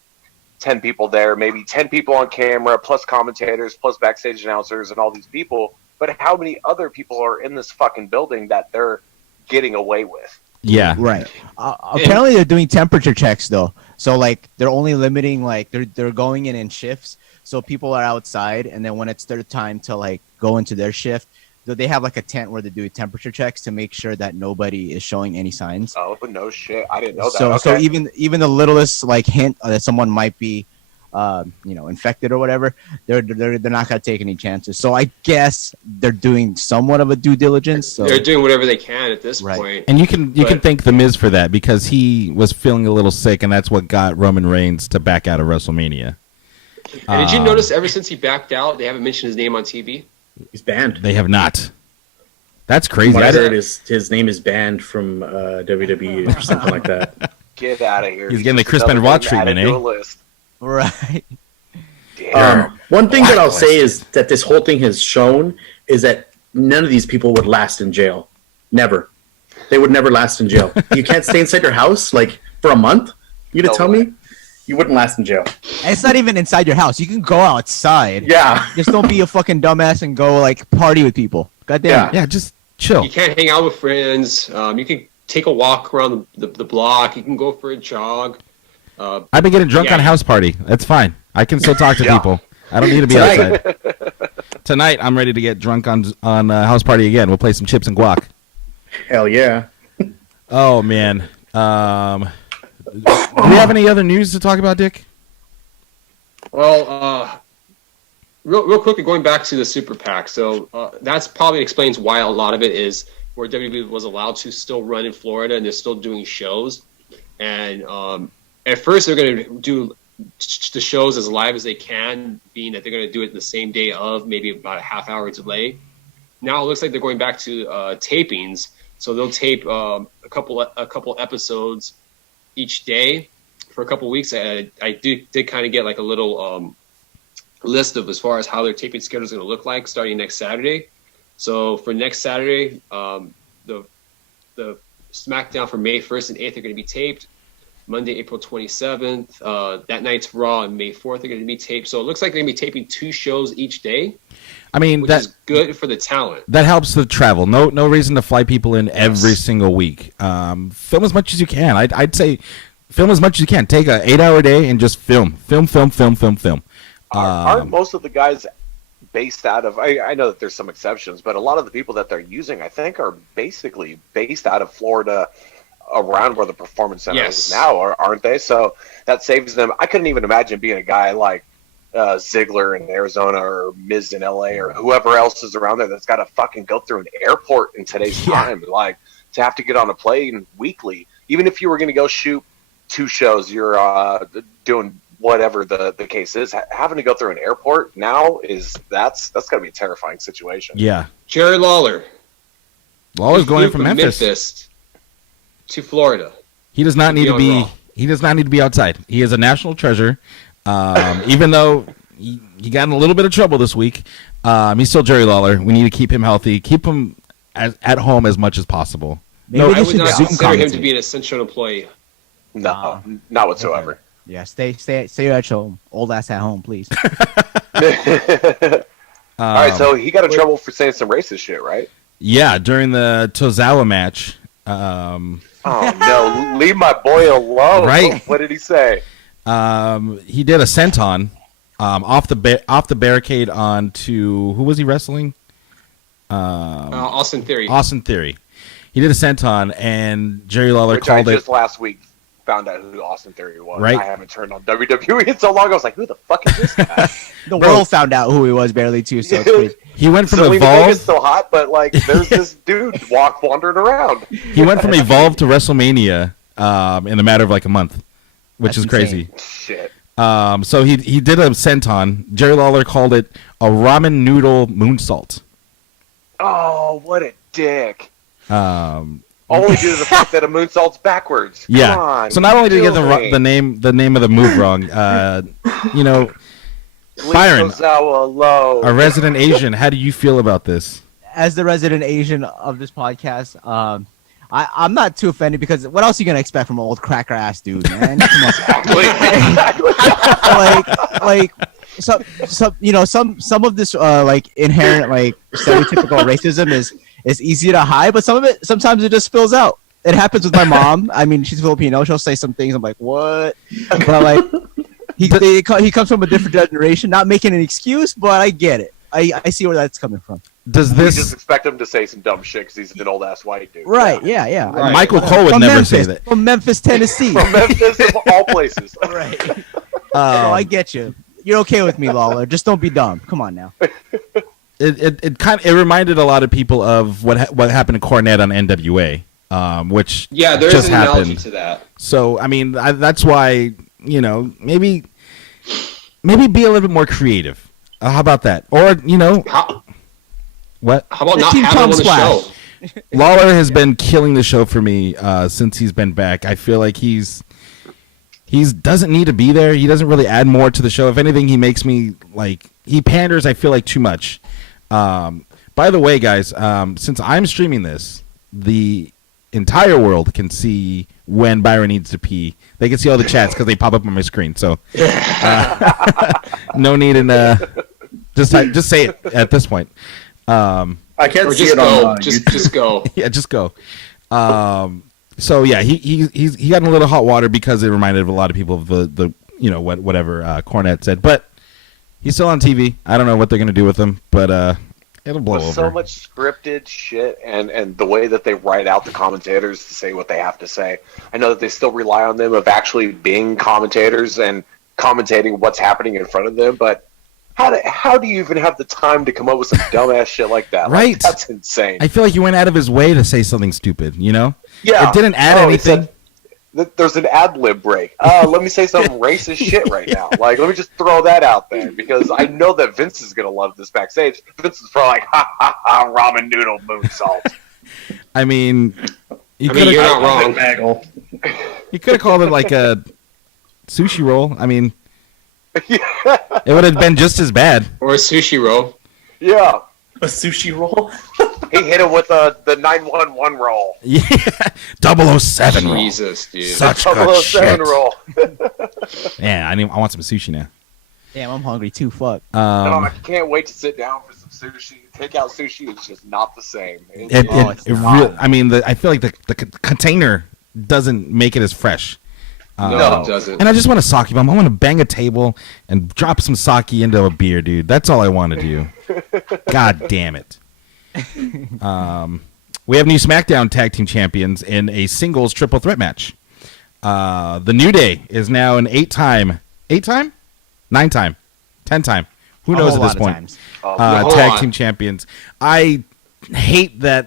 10 people there, maybe 10 people on camera, plus commentators, plus backstage announcers, and all these people. But how many other people are in this fucking building that they're getting away with? Yeah. Right. Apparently, they're doing temperature checks though. So like, they're only limiting they're going in shifts. So people are outside, and then when it's their time to like go into their shift, they have like a tent where they do temperature checks to make sure that nobody is showing any signs. Oh, but no shit. I didn't know that. So Okay. even the littlest like hint that someone might be, infected or whatever, they're not gonna take any chances. So I guess they're doing somewhat of a due diligence. So They're doing whatever they can at this Right. point. And you can But- thank the Miz for that because he was feeling a little sick, and that's what got Roman Reigns to back out of WrestleMania. And did you notice ever since he backed out, they haven't mentioned his name on TV? He's banned. They have not. That's crazy. What I I heard didn't- is his name is banned from WWE or something like that. Get out of here. He's getting the just Chris another Benoit name added treatment, to eh? a list. right. One thing that I'll say blacklisted. is that this whole thing has shown is that none of these people would last in jail. Never. They would never last in jail. You can't stay inside your house like for a month. You gonna No tell way. me you wouldn't last in jail? And it's not even inside your house. You can go outside. Yeah. Just don't be a fucking dumbass and go like party with people. Goddamn. Yeah, just chill. You can't hang out with friends. You can take a walk around the block. You can go for a jog. I've been getting drunk Yeah. on house party. That's fine. I can still talk to Yeah. people. I don't need to be outside. Tonight, I'm ready to get drunk on house party again. We'll play some chips and guac. Hell yeah. Oh man. Do we have any other news to talk about, Dick? Well, real quickly, going back to the Super PAC. So that's probably explains why a lot of it is where WWE was allowed to still run in Florida and they're still doing shows. And at first, they're going to do the shows as live as they can, being that they're going to do it the same day of, maybe about a half hour delay. Now it looks like they're going back to tapings, so they'll tape a couple episodes each day for a couple weeks. I did kind of get like a little list of as far as how their taping schedule is going to look like starting next Saturday. So for next Saturday, the SmackDown for May 1st and 8th are going to be taped. Monday, April 27th. That night's Raw and May 4th are going to be taped. So it looks like they're going to be taping 2 shows each day, I mean, which is good for the talent. that helps the travel. No reason to fly people in every single week. Film as much as you can. I'd say film as much as you can. Take a 8-hour day and just film. Aren't most of the guys based out of? I know that there's some exceptions, but a lot of the people that they're using, I think, are basically based out of Florida, around where the performance center is now, aren't they? So that saves them. I couldn't even imagine being a guy like Ziggler in Arizona or Miz in LA or whoever else is around there that's got to fucking go through an airport in today's time. Like to have to get on a plane weekly, even if you were going to go shoot 2 shows, you're doing whatever the case is. Having to go through an airport now that's got to be a terrifying situation. Yeah. Jerry Lawler. Lawler's He going flew from Memphis. to Florida. He does not need to on be. Raw. He does not need to be outside. He is a national treasure. Even though he got in a little bit of trouble this week, he's still Jerry Lawler. We need to keep him healthy. Keep him at home as much as possible. Maybe I they would should not Zoom consider him to commentate. be an essential employee. No, not whatsoever. Yeah, stay at home. Old ass at home, please. All right, so he got in trouble for saying some racist shit, right? Yeah, during the Tozawa match. Oh no, leave my boy alone. Right. What did he say? He did a senton off the barricade onto who was he wrestling? Austin Theory. Austin Theory. He did a senton, and Jerry Lawler Which I called it. just last week found out who Austin Theory was. Right. I haven't turned on WWE in so long. I was like, who the fuck is this guy? The world found out who he was barely too, so it's crazy. He went from Selena Evolve. Vega's so hot, but like, there's this dude wandering around. He went from Evolve to WrestleMania in the matter of like a month, which That's is crazy. Shit. So he did a senton. Jerry Lawler called it a ramen noodle moonsault. Oh, what a dick. Um, Only due to the fact that a moonsault's backwards. Come yeah. on, So not only did he get kill me. the name of the move wrong, you know, Leave Byron, Tozawa alone. a resident Asian, how do you feel about this? As the resident Asian of this podcast, I'm not too offended because what else are you gonna expect from an old cracker ass dude, man? Come on. like some of this like inherent like stereotypical racism is easy to hide, but some of it sometimes it just spills out. It happens with my mom. I mean, she's Filipino. She'll say some things. I'm like, what? But like, he comes from a different generation. Not making an excuse, but I get it. I see where that's coming from. Does We this just expect him to say some dumb shit because he's an old ass white dude. Right? Yeah. Right. Michael Cole would From never Memphis, say that. from Memphis, Tennessee. From Memphis of all places. Right. So I get you. You're okay with me, Lawler. Just don't be dumb. Come on now. It reminded a lot of people of what happened to Cornette on NWA, which Yeah, there just is an analogy happened. to that. So I mean, that's why maybe be a little bit more creative. How about that? Or what? How about The not Team having him on the Splash. show? Lawler has been killing the show for me since he's been back. I feel like he's He doesn't need to be there. He doesn't really add more to the show. If anything, he makes me like he panders. I feel like too much. By the way, guys, since I'm streaming this, the entire world can see when Byron needs to pee. They can see all the chats because they pop up on my screen. So no need in just say it at this point. I can't Or see just it go. on Just go. Yeah, just go. So yeah, he got in a little hot water because it reminded a lot of people of the whatever Cornette said, but he's still on TV. I don't know what they're gonna do with him, but it'll blow With over. so much scripted shit and the way that they write out the commentators to say what they have to say. I know that they still rely on them of actually being commentators and commentating what's happening in front of them, but how do you even have the time to come up with some dumbass shit like that? Right. Like, that's insane. I feel like he went out of his way to say something stupid. Yeah. It didn't add Oh, he anything. said, there's an ad lib break. Let me say some racist shit right now. Like, let me just throw that out there because I know that Vince is gonna love this backstage. Vince is probably like, ha ha ha, ramen noodle moonsault. I mean, you I mean, you're could not wrong. Bagel. have called it like a sushi roll. I mean, Yeah. it would have been just as bad. Or a sushi roll. Yeah. A sushi roll. He hit him with the 911 roll. Yeah, 007 roll. Jesus, dude. Such good 007 shit. roll. Yeah, I want some sushi now. Damn, I'm hungry too. Fuck. Oh, I can't wait to sit down for some sushi. Takeout sushi is just not the same. I mean, I feel like the container doesn't make it as fresh. No, it doesn't. And I just want a sake bomb. I want to bang a table and drop some sake into a beer, dude. That's all I want to do. God damn it. We have new SmackDown Tag Team Champions in a singles triple threat match. The New Day is now an 9-time, 10-time. Who knows at this point? Tag Team Champions. I hate that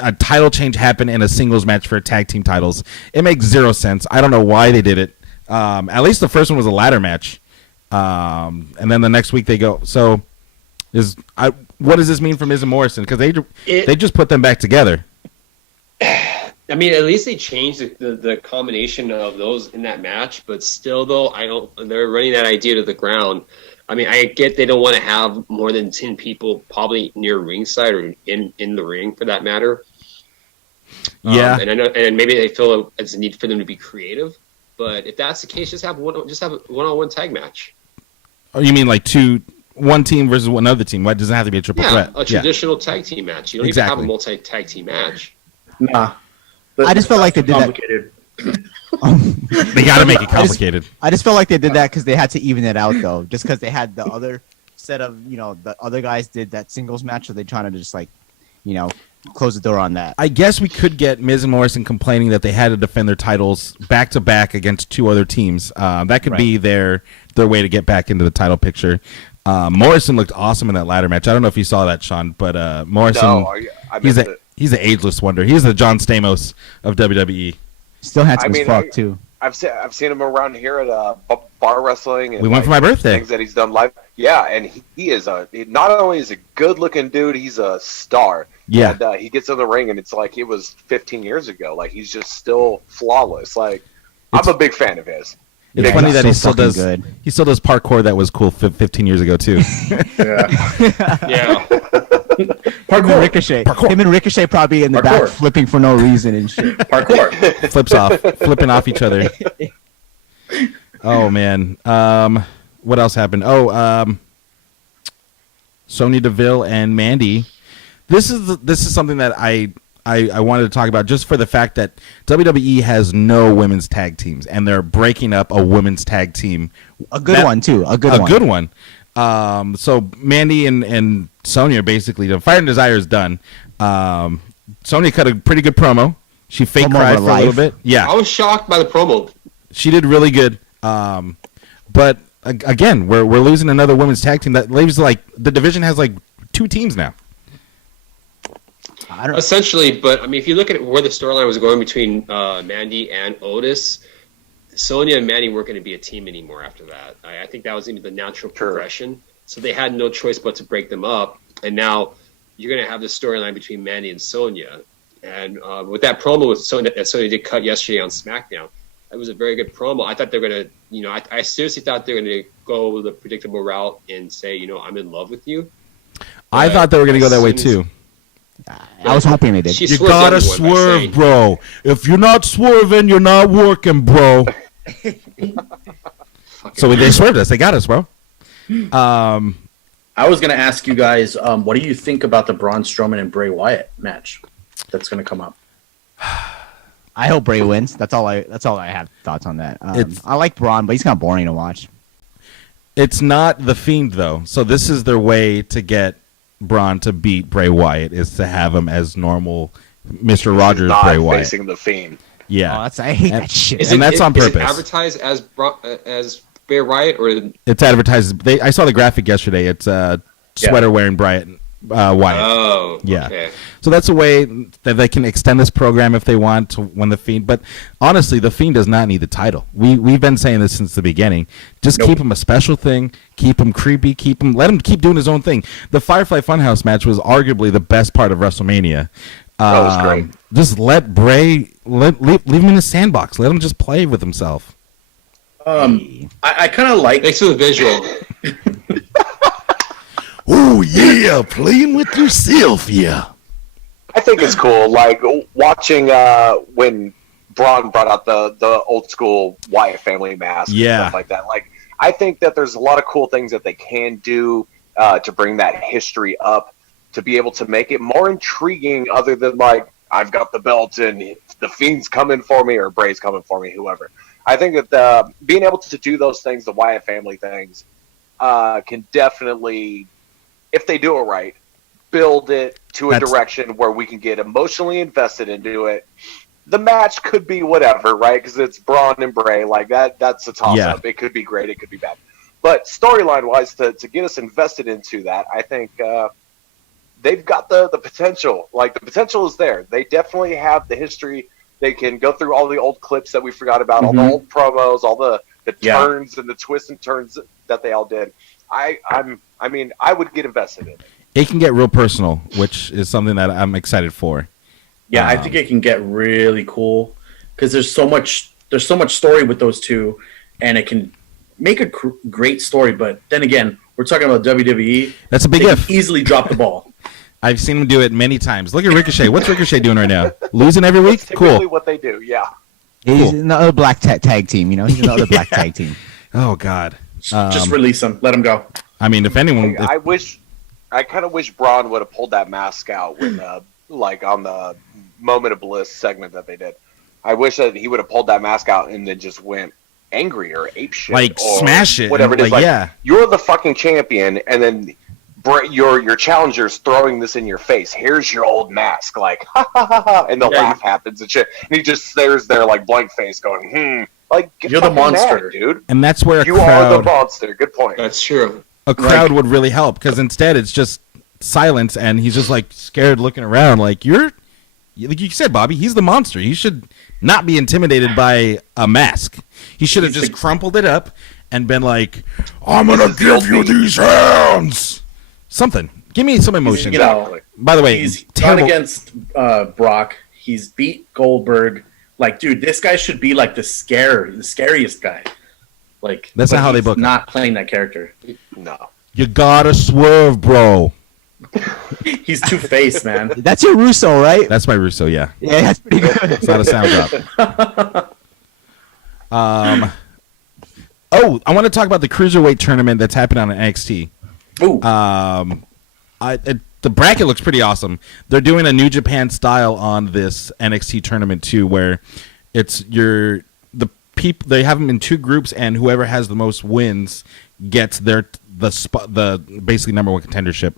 a title change happened in a singles match for tag team titles. It makes zero sense. I don't know why they did it. At least the first one was a ladder match, and then the next week they go. So, what does this mean for Miz and Morrison? Because they just put them back together. I mean, at least they changed the combination of those in that match, but still, though, they're running that idea to the ground. I mean, I get they don't want to have more than 10 people probably near ringside or in the ring for that matter. Yeah, and I know, and maybe they feel it's a need for them to be creative. But if that's the case, just have a one-on-one tag match. Oh, you mean like one team versus another team? Why does it have to be a triple threat? A traditional tag team match. You don't even have a multi-tag team match. Nah. I just felt like they did that. Complicated. They got to make it complicated. I just felt like they did that because they had to even it out, though. Just because they had the other set of, the other guys did that singles match, so they're trying to just close the door on that. I guess we could get Miz and Morrison complaining that they had to defend their titles back to back against two other teams. That could be their way to get back into the title picture. Morrison looked awesome in that ladder match. I don't know if you saw that, Sean, but Morrison, he's an ageless wonder. He's the John Stamos of WWE. Still handsome as fuck too. I've seen him around here at bar wrestling. And we went for my birthday. Things that he's done live. Yeah, and he is not only is a good looking dude, he's a star. Yeah, and he gets in the ring and it's like it was 15 years ago. Like he's just still flawless. Like I'm a big fan of his. It's funny that he still does. Good. He still does parkour that was cool 15 years ago too. Yeah. Him and Ricochet. Him and Ricochet probably in the back flipping for no reason and shit. Parkour. Flipping off each other. Oh man. What else happened? Sonya Deville and Mandy. This is something that I wanted to talk about just for the fact that WWE has no women's tag teams and they're breaking up a women's tag team. A good one too. A good one. So Mandy and Sonya basically, the Fire and Desire is done. Sonya cut a pretty good promo. She fake cried for a little bit. Yeah, I was shocked by the promo. She did really good. But again, we're losing another women's tag team. That leaves the division has two teams now. Essentially, but I mean, if you look at where the storyline was going between Mandy and Otis, Sonya and Mandy weren't going to be a team anymore after that. I think that was the natural progression. So they had no choice but to break them up. And now you're going to have this storyline between Mandy and Sonya. And with that promo with Sonya, that Sonya did cut yesterday on SmackDown, it was a very good promo. I thought they were gonna, I seriously thought they were gonna go the predictable route and say, I'm in love with you. I thought they were going to go that way too. I was hoping they did. She You swerved gotta everyone by swerve, saying- bro. If you're not swerving, you're not working, bro. So they swerved us. They got us, bro. I was going to ask you guys, what do you think about the Braun Strowman and Bray Wyatt match that's going to come up? I hope Bray wins. That's all I have thoughts on that. It's- I like Braun, but he's kind of boring to watch. It's not the Fiend though, so this is their way to get Braun to beat Bray Wyatt is to have him as normal Mr. Rogers not Bray Wyatt. facing the Fiend. Yeah, I hate And- that shit. And that's on Is it purpose. advertised as Bray Wyatt or it's advertised. I saw the graphic yesterday. It's sweater wearing Wyatt. Oh, Yeah. okay. So that's a way that they can extend this program if they want to win the Fiend. But honestly, the Fiend does not need the title. We've been saying this since the beginning. Just Nope. keep him a special thing. Keep him creepy. Let him keep doing his own thing. The Firefly Funhouse match was arguably the best part of WrestleMania. That was great. Just let Bray leave him in the sandbox. Let him just play with himself. I kind of like Thanks for the visual. Oh yeah, playing with yourself, yeah. I think it's cool. Like watching when Braun brought out the old school Wyatt family mask, Yeah. and stuff like that. Like I think that there's a lot of cool things that they can do to bring that history up, to be able to make it more intriguing. Other than like I've got the belt and the Fiend's coming for me or Bray's coming for me, whoever. I think that being able to do those things, the Wyatt family things, can definitely, if they do it right, build it to a That's- direction where we can get emotionally invested into it. The match could be whatever, right? Because it's Braun and Bray, like that's a toss Yeah. up. It could be great, it could be bad. But storyline wise, to get us invested into that, I think they've got the potential. Like the potential is there. They definitely have the history. They can go through all the old clips that we forgot about, all the old promos, all the Yeah. turns and the twists and turns that they all did. I mean, I would get invested in it. It can get real personal, which is something that I'm excited for. Yeah, I think it can get really cool because there's so much story with those two, and it can make a great story. But then again, we're talking about WWE. That's a big They if. can easily drop the ball. I've seen him do it many times. Look at Ricochet. What's Ricochet doing right now? Losing every week? That's typically Cool. what they do. Yeah. He's Cool. another black tag team. He's another black tag team. Oh God. Just release him. Let him go. I mean, if anyone, I kind of wish Braun would have pulled that mask out when, like on the Moment of Bliss segment that they did. I wish that he would have pulled that mask out and then just went angry or ape shit, Like, or smash it, whatever it is. like, Like, yeah. you're the fucking champion, and then your challenger's throwing this in your face. Here's your old mask, like ha ha ha ha, and the Yeah, laugh happens and shit, and he just stares there like blank face, going like get You're the fucking monster. mad, dude. and that's where You are the monster. Good point. That's true. a crowd would really help because instead it's just silence and he's just like scared looking around like like you said, Bobby, he's the monster. He should not be intimidated by a mask. He should have He's just the- crumpled it up and been like, I'm gonna give you these hands. Something. Give me some emotion. You know, Exactly. By the way, he's gone terrible. against Brock. He's beat Goldberg. Like, dude, this guy should be like the scariest guy. Like, That's but not how they he's book him. Not playing that character. No. You gotta swerve, bro. He's Two Face, man. That's your Russo, right? That's my Russo, yeah. Yeah, that's pretty good. It's not a sound drop. Oh, I want to talk about the cruiserweight tournament that's happening on NXT. Ooh, The bracket looks pretty awesome. They're doing a New Japan style on this NXT tournament too, where it's the people, they have them in two groups, and whoever has the most wins gets the basically number one contendership.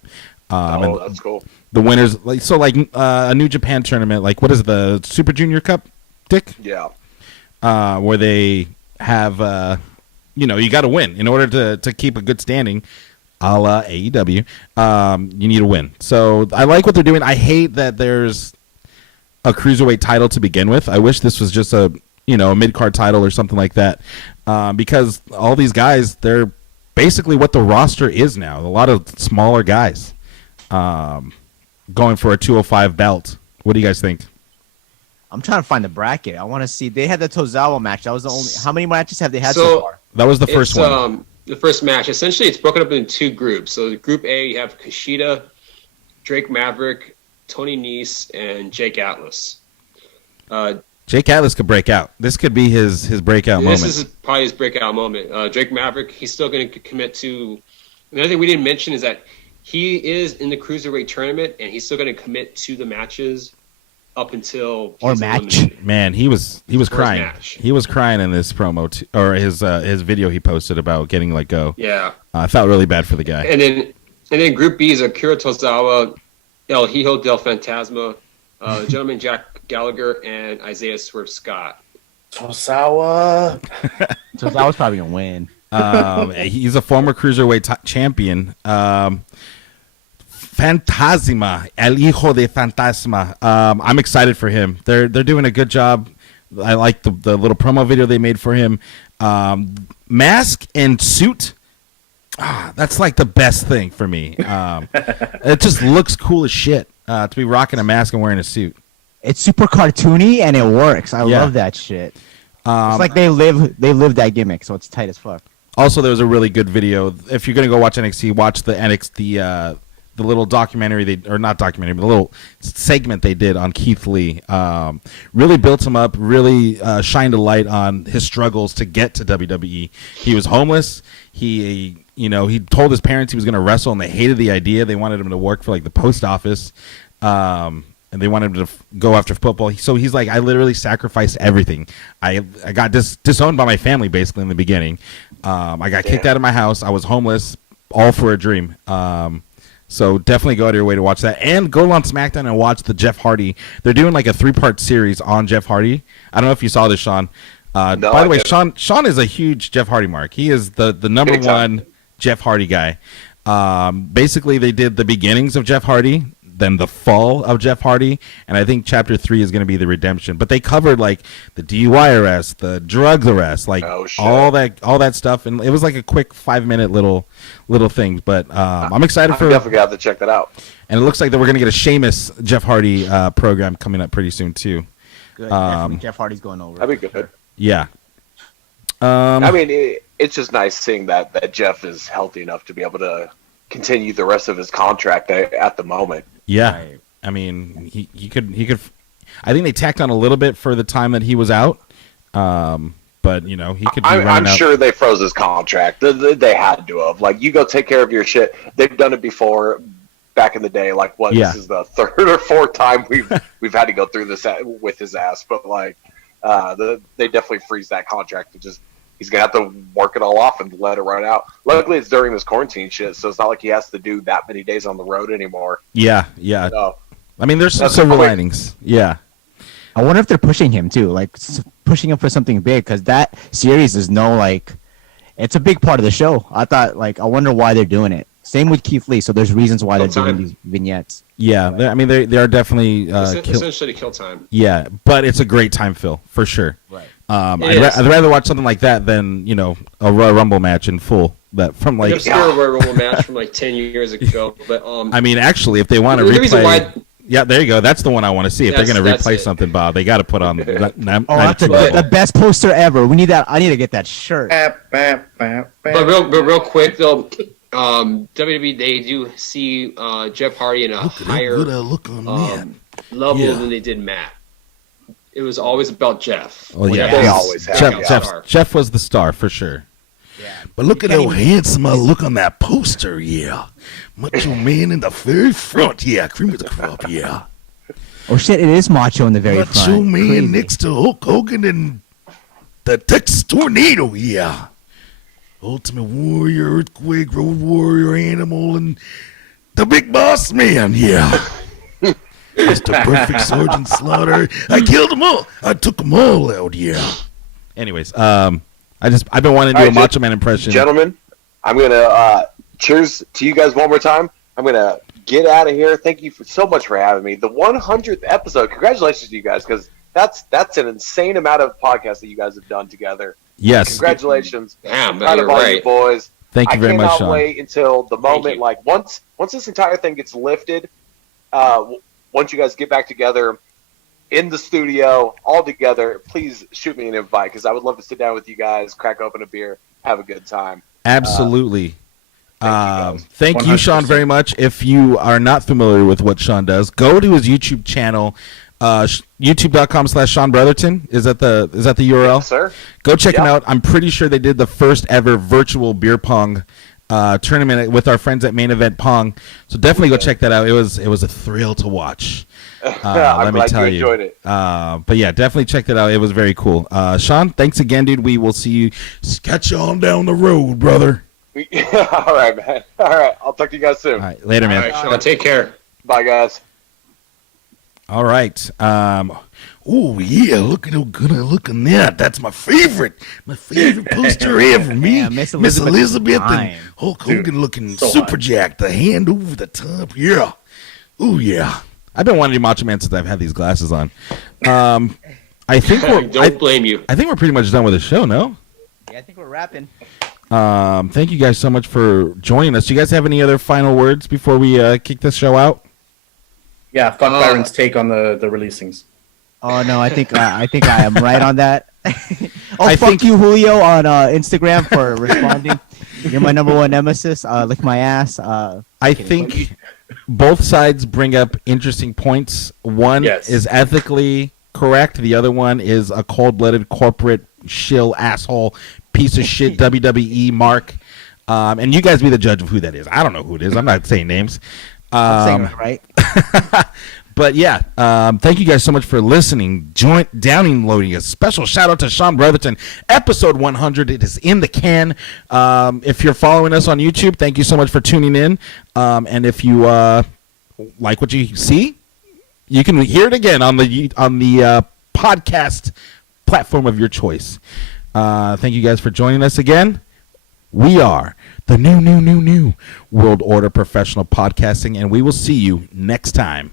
And That's cool. the winners like a New Japan tournament, like what is it, the Super Junior Cup, Dick? Yeah. Where they have you got to win in order to keep a good standing, a la AEW. You need to win. So I like what they're doing. I hate that there's a cruiserweight title to begin with. I wish this was just a mid card title or something like that, because all these guys, they're basically what the roster is now. A lot of smaller guys going for a 205 belt. What do you guys think? I'm trying to find the bracket. I want to see. They had the Tozawa match. That was the only. How many matches have they had so So- far? That was the first one. The first match. Essentially, it's broken up into two groups. So, Group A, you have Kushida, Drake Maverick, Tony Nese, and Jake Atlas. Jake Atlas could break out. This could be his breakout This moment. is probably his breakout moment. Drake Maverick, he's still going to commit to. Another thing we didn't mention is that he is in the cruiserweight tournament, and he's still going to commit to the matches up until Or he's match. eliminated. Man, he was crying. match. He was crying in this promo or his video he posted about getting let go. Yeah, I felt really bad for the guy. and then Group B is Akira Tozawa, El Hijo del Fantasma, Gentleman Jack Gallagher, and Isaiah Swerve Scott. Tosawa. Tozawa's probably gonna win. He's a former cruiserweight champion. Fantasma, El Hijo de Fantasma. I'm excited for him. They're doing a good job. I like the little promo video they made for him. Mask and suit. That's like the best thing for me. It just looks cool as shit to be rocking a mask and wearing a suit. It's super cartoony and it works. I Yeah. love that shit. It's like they live that gimmick, so it's tight as fuck. Also, there was a really good video. If you're gonna go watch NXT, watch the the little documentary the little segment they did on Keith Lee. Really built him up. Really shined a light on his struggles to get to WWE. He was homeless. He told his parents he was gonna wrestle, and they hated the idea. They wanted him to work for like the post office. And they wanted him to go after football. So he's like, I literally sacrificed everything. I got disowned by my family basically in the beginning. I got kicked out of my house. I was homeless, all for a dream. So definitely go out of your way to watch that. And go on SmackDown and watch the Jeff Hardy. They're doing like a 3-part series on Jeff Hardy. I don't know if you saw this, Sean. No, by the way, didn't. Sean is a huge Jeff Hardy mark. He is the number Big time. one Jeff Hardy guy. Basically, they did the beginnings of Jeff Hardy, then the fall of Jeff Hardy, and I think Chapter 3 is going to be the redemption. But they covered like the DUI arrest, the drug arrest, like Oh, shit. all that stuff, and it was like a quick 5-minute little thing. But I'm excited I for, definitely have to check that out. and it looks like that we're going to get a Sheamus Jeff Hardy program coming up pretty soon too. Good. Definitely Jeff Hardy's going over. That'd be good. Yeah. I mean, it's just nice seeing that Jeff is healthy enough to be able to continue the rest of his contract at the moment. Yeah, Right. I mean, he could. I think they tacked on a little bit for the time that he was out, but he could be I'm running out. sure they froze his contract. They had to have. Like, you go take care of your shit. They've done it before, back in the day. Like, what? Yeah. This is the third or fourth time we've had to go through this with his ass. But like, they definitely freeze that contract and just. He's gonna have to work it all off and let it run out. Luckily, it's during this quarantine shit, so it's not like he has to do that many days on the road anymore. Yeah. So, I mean, there's some That's silver quick. linings. Yeah, I wonder if they're pushing him too, like pushing him for something big, because that series is it's a big part of the show. I wonder why they're doing it. Same with Keith Lee, so there's reasons why they're doing these vignettes. yeah. I mean, they are definitely Essentially to kill time. yeah, but it's a great time fill for sure. Right. It is. I'd rather watch something like that than a Royal Rumble match in full. That from Like, like. I'm scared of a Royal Rumble match from like 10 years ago. But I mean, actually, if they want to the reason replay, why- yeah, there you go. That's the one I want to see. If they're That's- going to that's replace it. something, Bob, they got to put on. That's the best poster ever. We need that. I need to get that shirt. But real quick though, WWE they do see Jeff Hardy in a higher look on level Yeah. than they did Matt. It was always about Jeff. Oh yeah, They always have. Jeff was the star for sure. But look at how handsome I look on that poster, yeah. Macho Man in the very front, yeah. Cream of the crop, yeah. Oh shit! It is Macho in the very Macho front. Man Crazy. next to Hulk Hogan and the Texas Tornado, yeah. Ultimate Warrior, Earthquake, Road Warrior, Animal, and the Big Boss Man, yeah. Mr. Perfect Sergeant Slaughter. I killed them all. I took them all out, yeah. Anyways, I've been wanting to do All a right, Macho Man impression. Gentlemen, I'm gonna cheers to you guys one more time. I'm gonna get out of here. Thank you so much for having me. The 100th episode. Congratulations to you guys, because that's an insane amount of podcasts that you guys have done together. Yes, Congratulations. Damn, Proud you're of all you right. in the studio, all together, please shoot me an invite because I would love to sit down with you guys, crack open a beer, have a good time. Absolutely. Thank you, guys. Thank you, Sean, 100%. very much. If you are not familiar with what Sean does, go to his YouTube channel, youtube.com/Sean Brotherton. Is that the URL? Yes, sir. Go check him Yeah. out. I'm pretty sure they did the first ever virtual beer pong tournament with our friends at Main Event Pong. So definitely go check that out. It was a thrill to watch. I'm Let me glad tell you enjoyed it. But yeah, definitely check that out. It was very cool. Sean, thanks again, dude. We will see you. Catch you on down the road, brother. All right, man. All right. I'll talk to you guys soon. All right, later, All man. right, Sean, take care. Bye, guys. All right. Oh yeah, look at that. That's my favorite poster ever. Me, Yeah, Miss Miss Elizabeth Elizabeth and Prime. Hulk Hogan looking so super hot. jacked, the hand over the top. Yeah. Oh yeah. I've been wanting to be Macho Man since I've had these glasses on. I think Don't blame you. I think we're pretty much done with the show. No. Yeah, I think we're wrapping. Thank you guys so much for joining us. Do you guys have any other final words before we kick this show out? Yeah, fuck Byron's take on the releasings. Oh no, I think I am right on that. I Fuck think- you, Julio, on Instagram for responding. You're my number one nemesis. Lick my ass. I think both sides bring up interesting points. One Yes. is ethically correct. The other one is a cold-blooded corporate shill asshole piece of shit WWE mark. And you guys be the judge of who that is. I don't know who it is. I'm not saying names. I'm saying it right. But yeah, thank you guys so much for listening. Joint downloading. A special shout out to Sean Brotherton. Episode 100. It is in the can. If you're following us on YouTube, thank you so much for tuning in. And if you like what you see, you can hear it again on the podcast platform of your choice. Thank you guys for joining us again. We are the new World Order Professional Podcasting, and we will see you next time.